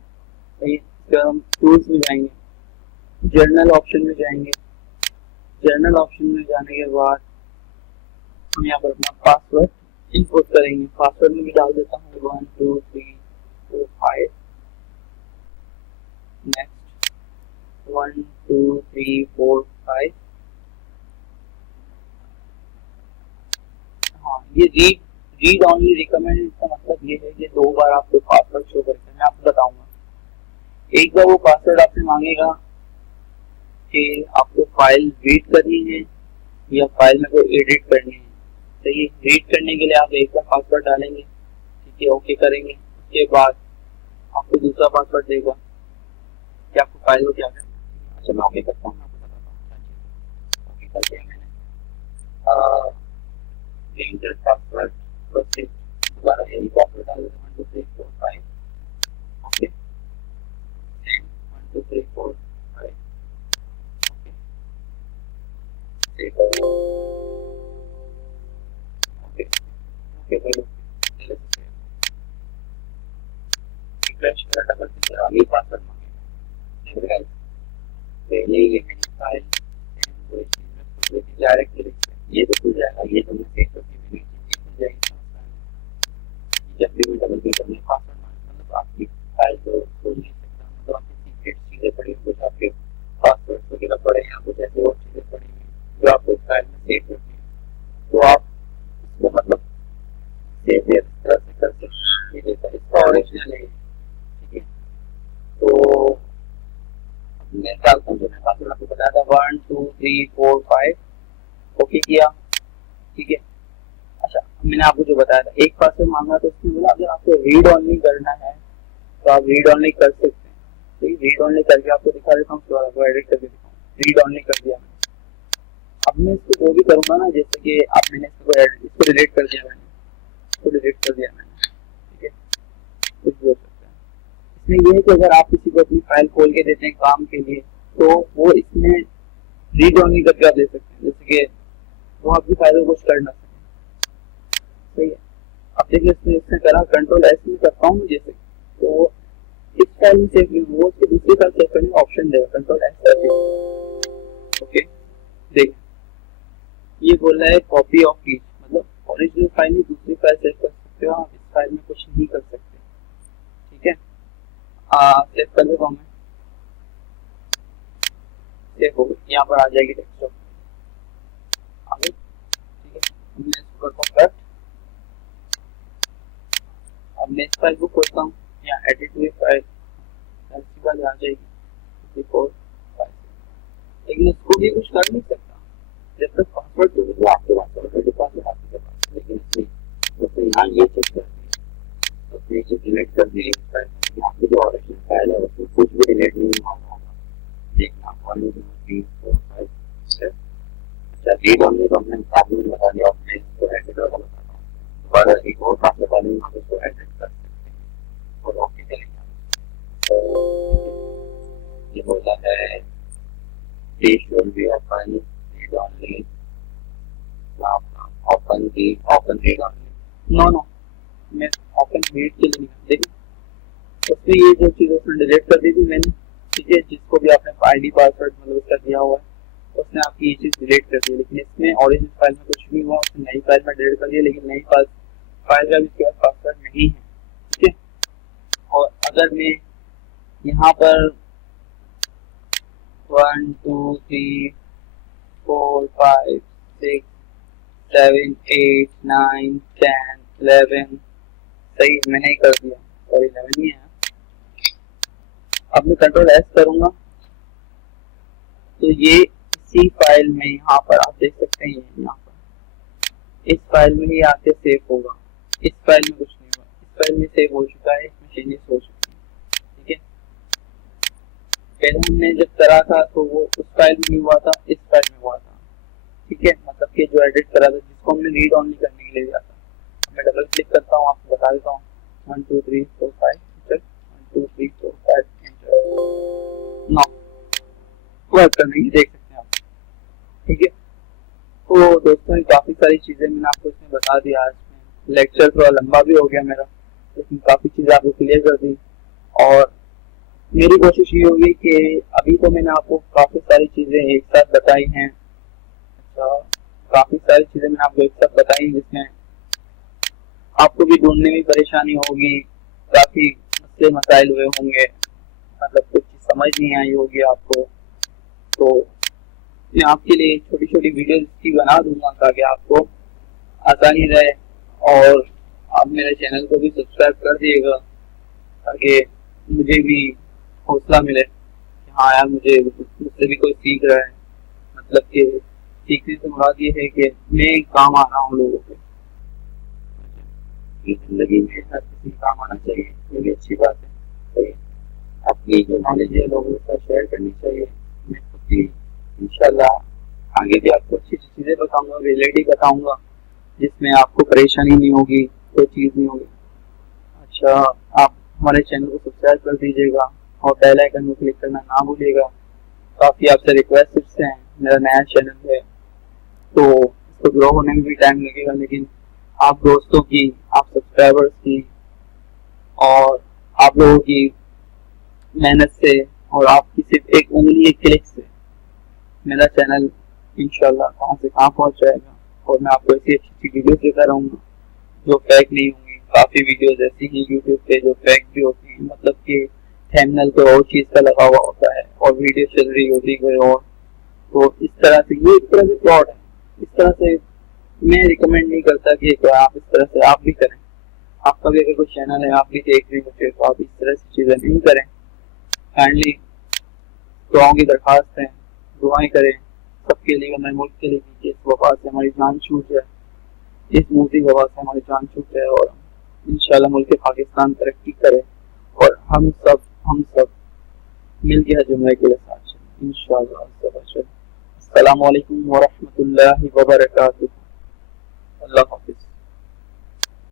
फिर हम टूल्स में जाएंगे, जर्नल ऑप्शन में जाएंगे, जर्नल ऑप्शन में जाने के बाद हम यहाँ पर अपना पासवर्ड इनपुट करेंगे। पासवर्ड में भी डाल देता हूँ 1 2 3 4 5, नेक्स्ट 1 2 3 4 5। हाँ, ये रीड ऑनली रिकमेंडेड का मतलब ये है कि 2 बार आपको पासवर्ड शो करके मैं आपको बताऊंगा। एक बार वो पासवर्ड आपसे मांगेगा कि आपको फाइल रीड करनी है या फाइल में कोई एडिट करनी है, तो ये रीड करने के लिए आप एक बार पासवर्ड डालेंगे, ठीक है, ओके करेंगे, उसके बाद आपको दूसरा पासवर्ड देगा कि आपको फाइल को क्या करना है। अच्छा मैं ओके करता हूँ, आपको बताता हूँ ओके कर दिया मैंने, एंटर पासवर्ड प्रोसीड, दोबारा यही पासवर्ड डाल देते हैं 1 2 3 4 5, ओके 1 2 3 4 5, ओके देखो ओके ओके बोलो रिफ्रेश करा डबल क्लिक करा ये पासवर्ड मांगेगा पहले ये मेरी फाइल डायरेक्ट ये तो खुल जाएगा ये तो मैं सेव करके मैंने खुल जाएगी जब भी मैं डबल क्लिक करने पासवर्ड मतलब आपकी फाइल को खोल नहीं सकता मतलब आपकी सीक्रेट चीजें पड़ी कुछ आपके पासवर्ड वगैरह पड़े या कुछ ऐसे और चीजें पड़ी हुई जो आपको फाइल में सेव करनी है तो आप इसको मतलब सेव इस तरह से कर सकते हैं ये जैसा इसका ओरिजिनल है ठीक है तो मैं डालता हूँ जो मैं पासवर्ड आपको बताया था 1 2 3 4 5 ओके किया ठीक है। अच्छा मैंने आपको जो बताया था एक पासवर्ड मांगा तो उसने बोला अगर आपको रीड ऑनली करना है तो आप रीड ऑनली कर सकते हैं तो रीड ऑनली करके आपको दिखा देता हूँ उसके बाद आपको एडिट करके दिखाऊँ रीड ऑनली कर दिया मैंने अब मैं इसको जो भी करूँगा ना जैसे कि अब मैंने इसको डिलीट कर दिया मैंने इसको डिलीट कर दिया मैंने ठीक है कुछ भी हो सकता है इसमें यह है कि अगर आप किसी को अपनी फाइल खोल के देते हैं काम के लिए तो वो इसमें रीड ऑनली करके आप दे सकते हैं जैसे कि वो आपकी फाइल को कुछ कर ना सके सही है। अब देखिए इसने करा कंट्रोल एस में करता हूँ जैसे तो इस फाइल में सेव नहीं वो उसके दूसरी फाइल सेव करने का ऑप्शन देगा कंट्रोल एस करके ओके देखिए ये बोल रहा है कॉपी ऑफ ईच मतलब ओरिजिनल फाइल ही दूसरी फाइल सेव कर सकते हो आप इस फाइल में कुछ नहीं कर सकते ठीक है सेव कर देता हूँ मैं सेव हो गई यहाँ पर आ जाएगी डेस्कटॉप आगे ठीक है मैं इसको करता हूँ कट अब मैं इस फाइल को खोलता हूँ यहाँ एडिट हुई फाइल ऐसी बात आ जाएगी लेकिन इसको भी कुछ कर नहीं सकता जब तक पासवर्ड तो आपके पास ऑलरेडी पासवर्ड आपके पास लेकिन तो यहाँ ये चेक कर तो नीचे डिलीट कर दी यहाँ पे जो ओरिजिनल फाइल है उसमें कुछ भी डिलीट नहीं होगा देखना 1 2 3 4 5 6 अच्छा रीड ऑनली तो हमने आपको बता दिया अपने इसको एडिट करके बताता हूँ दोबारा एक और पासवर्ड डालेंगे हम इसको एडिट कर सकते हैं और ओके करेंगे ये बोलता है please should be open read only open read only no मैं open read के लिए नहीं देखिए उसमें ये जो चीज़ उसने डिलीट कर दी थी मैंने ठीक है जिसको भी आपने आईडी पासवर्ड मतलब उसका दिया हुआ है उसने आपकी ये चीज़ डिलीट कर दी लेकिन इसमें ओरिजिनल फाइल में कुछ नहीं हुआ उसने नई फाइल में डिलीट कर दिया लेकिन नई फाइल का इसके पास पासवर्ड नहीं है ठीक है और अगर मैं यहाँ पर 1 2 3 4 5 6 7 8 9 10 11 सही मैंने ही कर दिया और 11 ही है अब मैं कंट्रोल एस करूंगा तो ये इसी फाइल में यहाँ पर आप देख सकते हैं यहाँ पर इस फाइल में ही आके सेव होगा इस फाइल में कुछ नहीं हुआ इस फाइल में सेव हो चुका है इसमें चेंजेस हो चुके हैं ठीक है पहले हमने जब करा था तो वो उस फाइल में नहीं हुआ था इस फाइल में हुआ था ठीक है मतलब कि जो एडिट करा था जिसको हमने रीड ऑनली करने के लिए दिया था मैं डबल क्लिक करता हूँ आपको बता देता हूँ 1 2 3 4 5 1 2 3 4 5 9 वर्क करने की देख सकते हैं आप ठीक है तो दोस्तों काफी सारी चीजें मैंने आपको इसमें बता दिया आज में लेक्चर थोड़ा लंबा भी हो गया मेरा लेकिन काफी चीजें आपको क्लियर कर दी और मेरी कोशिश ये होगी कि अभी तो मैंने आपको काफी सारी चीजें एक साथ बताई हैं अच्छा काफी सारी चीजें मैंने आपको एक साथ बताई जिसमें आपको भी ढूंढने में परेशानी होगी काफी मसले मसाइल हुए होंगे मतलब कुछ चीज समझ नहीं आई होगी आपको तो मैं आपके लिए छोटी छोटी वीडियो इसकी बना दूंगा ताकि आपको आसानी रहे और आप मेरे चैनल को भी सब्सक्राइब कर दिएगा ताकि मुझे भी हौसला मिले कि हाँ यार मुझसे भी कोई सीख रहा है मतलब कि सीखने से मुराद ये है कि मैं काम आ रहा हूँ लोगों के जिंदगी में हर किसी काम आना चाहिए ये भी अच्छी बात है सही अपनी जो नॉलेज है लोगों के साथ शेयर करनी चाहिए मैं खुद भी इंशाल्लाह आगे भी आपको अच्छी अच्छी चीज़ें बताऊंगा रिलेटिव बताऊंगा जिसमें आपको परेशानी नहीं होगी कोई चीज़ नहीं होगी अच्छा आप हमारे चैनल को सब्सक्राइब कर दीजिएगा और बेल आइकन को क्लिक करना ना भूलिएगा काफ़ी आपसे रिक्वेस्ट हैं मेरा नया चैनल है तो इसको ग्रो होने में भी टाइम लगेगा, लेकिन आप दोस्तों की, आप सब्सक्राइबर्स की और आप लोगों की मेहनत से और आपकी सिर्फ एक उंगली, एक क्लिक से मेरा चैनल इंशाल्लाह कहाँ से कहाँ पहुँच जाएगा। और मैं आपको ऐसी अच्छी अच्छी वीडियोस देता रहूँगा जो फेक नहीं होंगी। काफ़ी वीडियोस ऐसी हैं यूट्यूब पे जो फेक भी होती हैं, मतलब कि थंबनेल कोई और चीज़ का लगा हुआ होता है और वीडियो चल रही होती है कोई और। तो इस तरह से ये एक तरह से फ्रॉड है। इस तरह से मैं रिकमेंड नहीं करता कि आप इस तरह से आप भी करें। आपका भी अगर कोई चैनल है, आप भी देख रहे होते तो आप इस तरह से चीज़ें नहीं करें। काइंडली दुआओं की दरख्वास्त है, दुआएं करें सबके लिए, हमारे मुल्क के लिए कि इस वबा से हमारी जान छूट जाए, इस मोदी वबा से हमारी जान छूट जाए और इंशाल्लाह मुल्क पाकिस्तान तरक्की करे और हम सब मिल के जुम्मे के साथ चलें इंशाल्लाह। अस्सलामु अलैकुम व रहमतुल्लाहि व बरकातुहू। अल्लाह हाफिज़।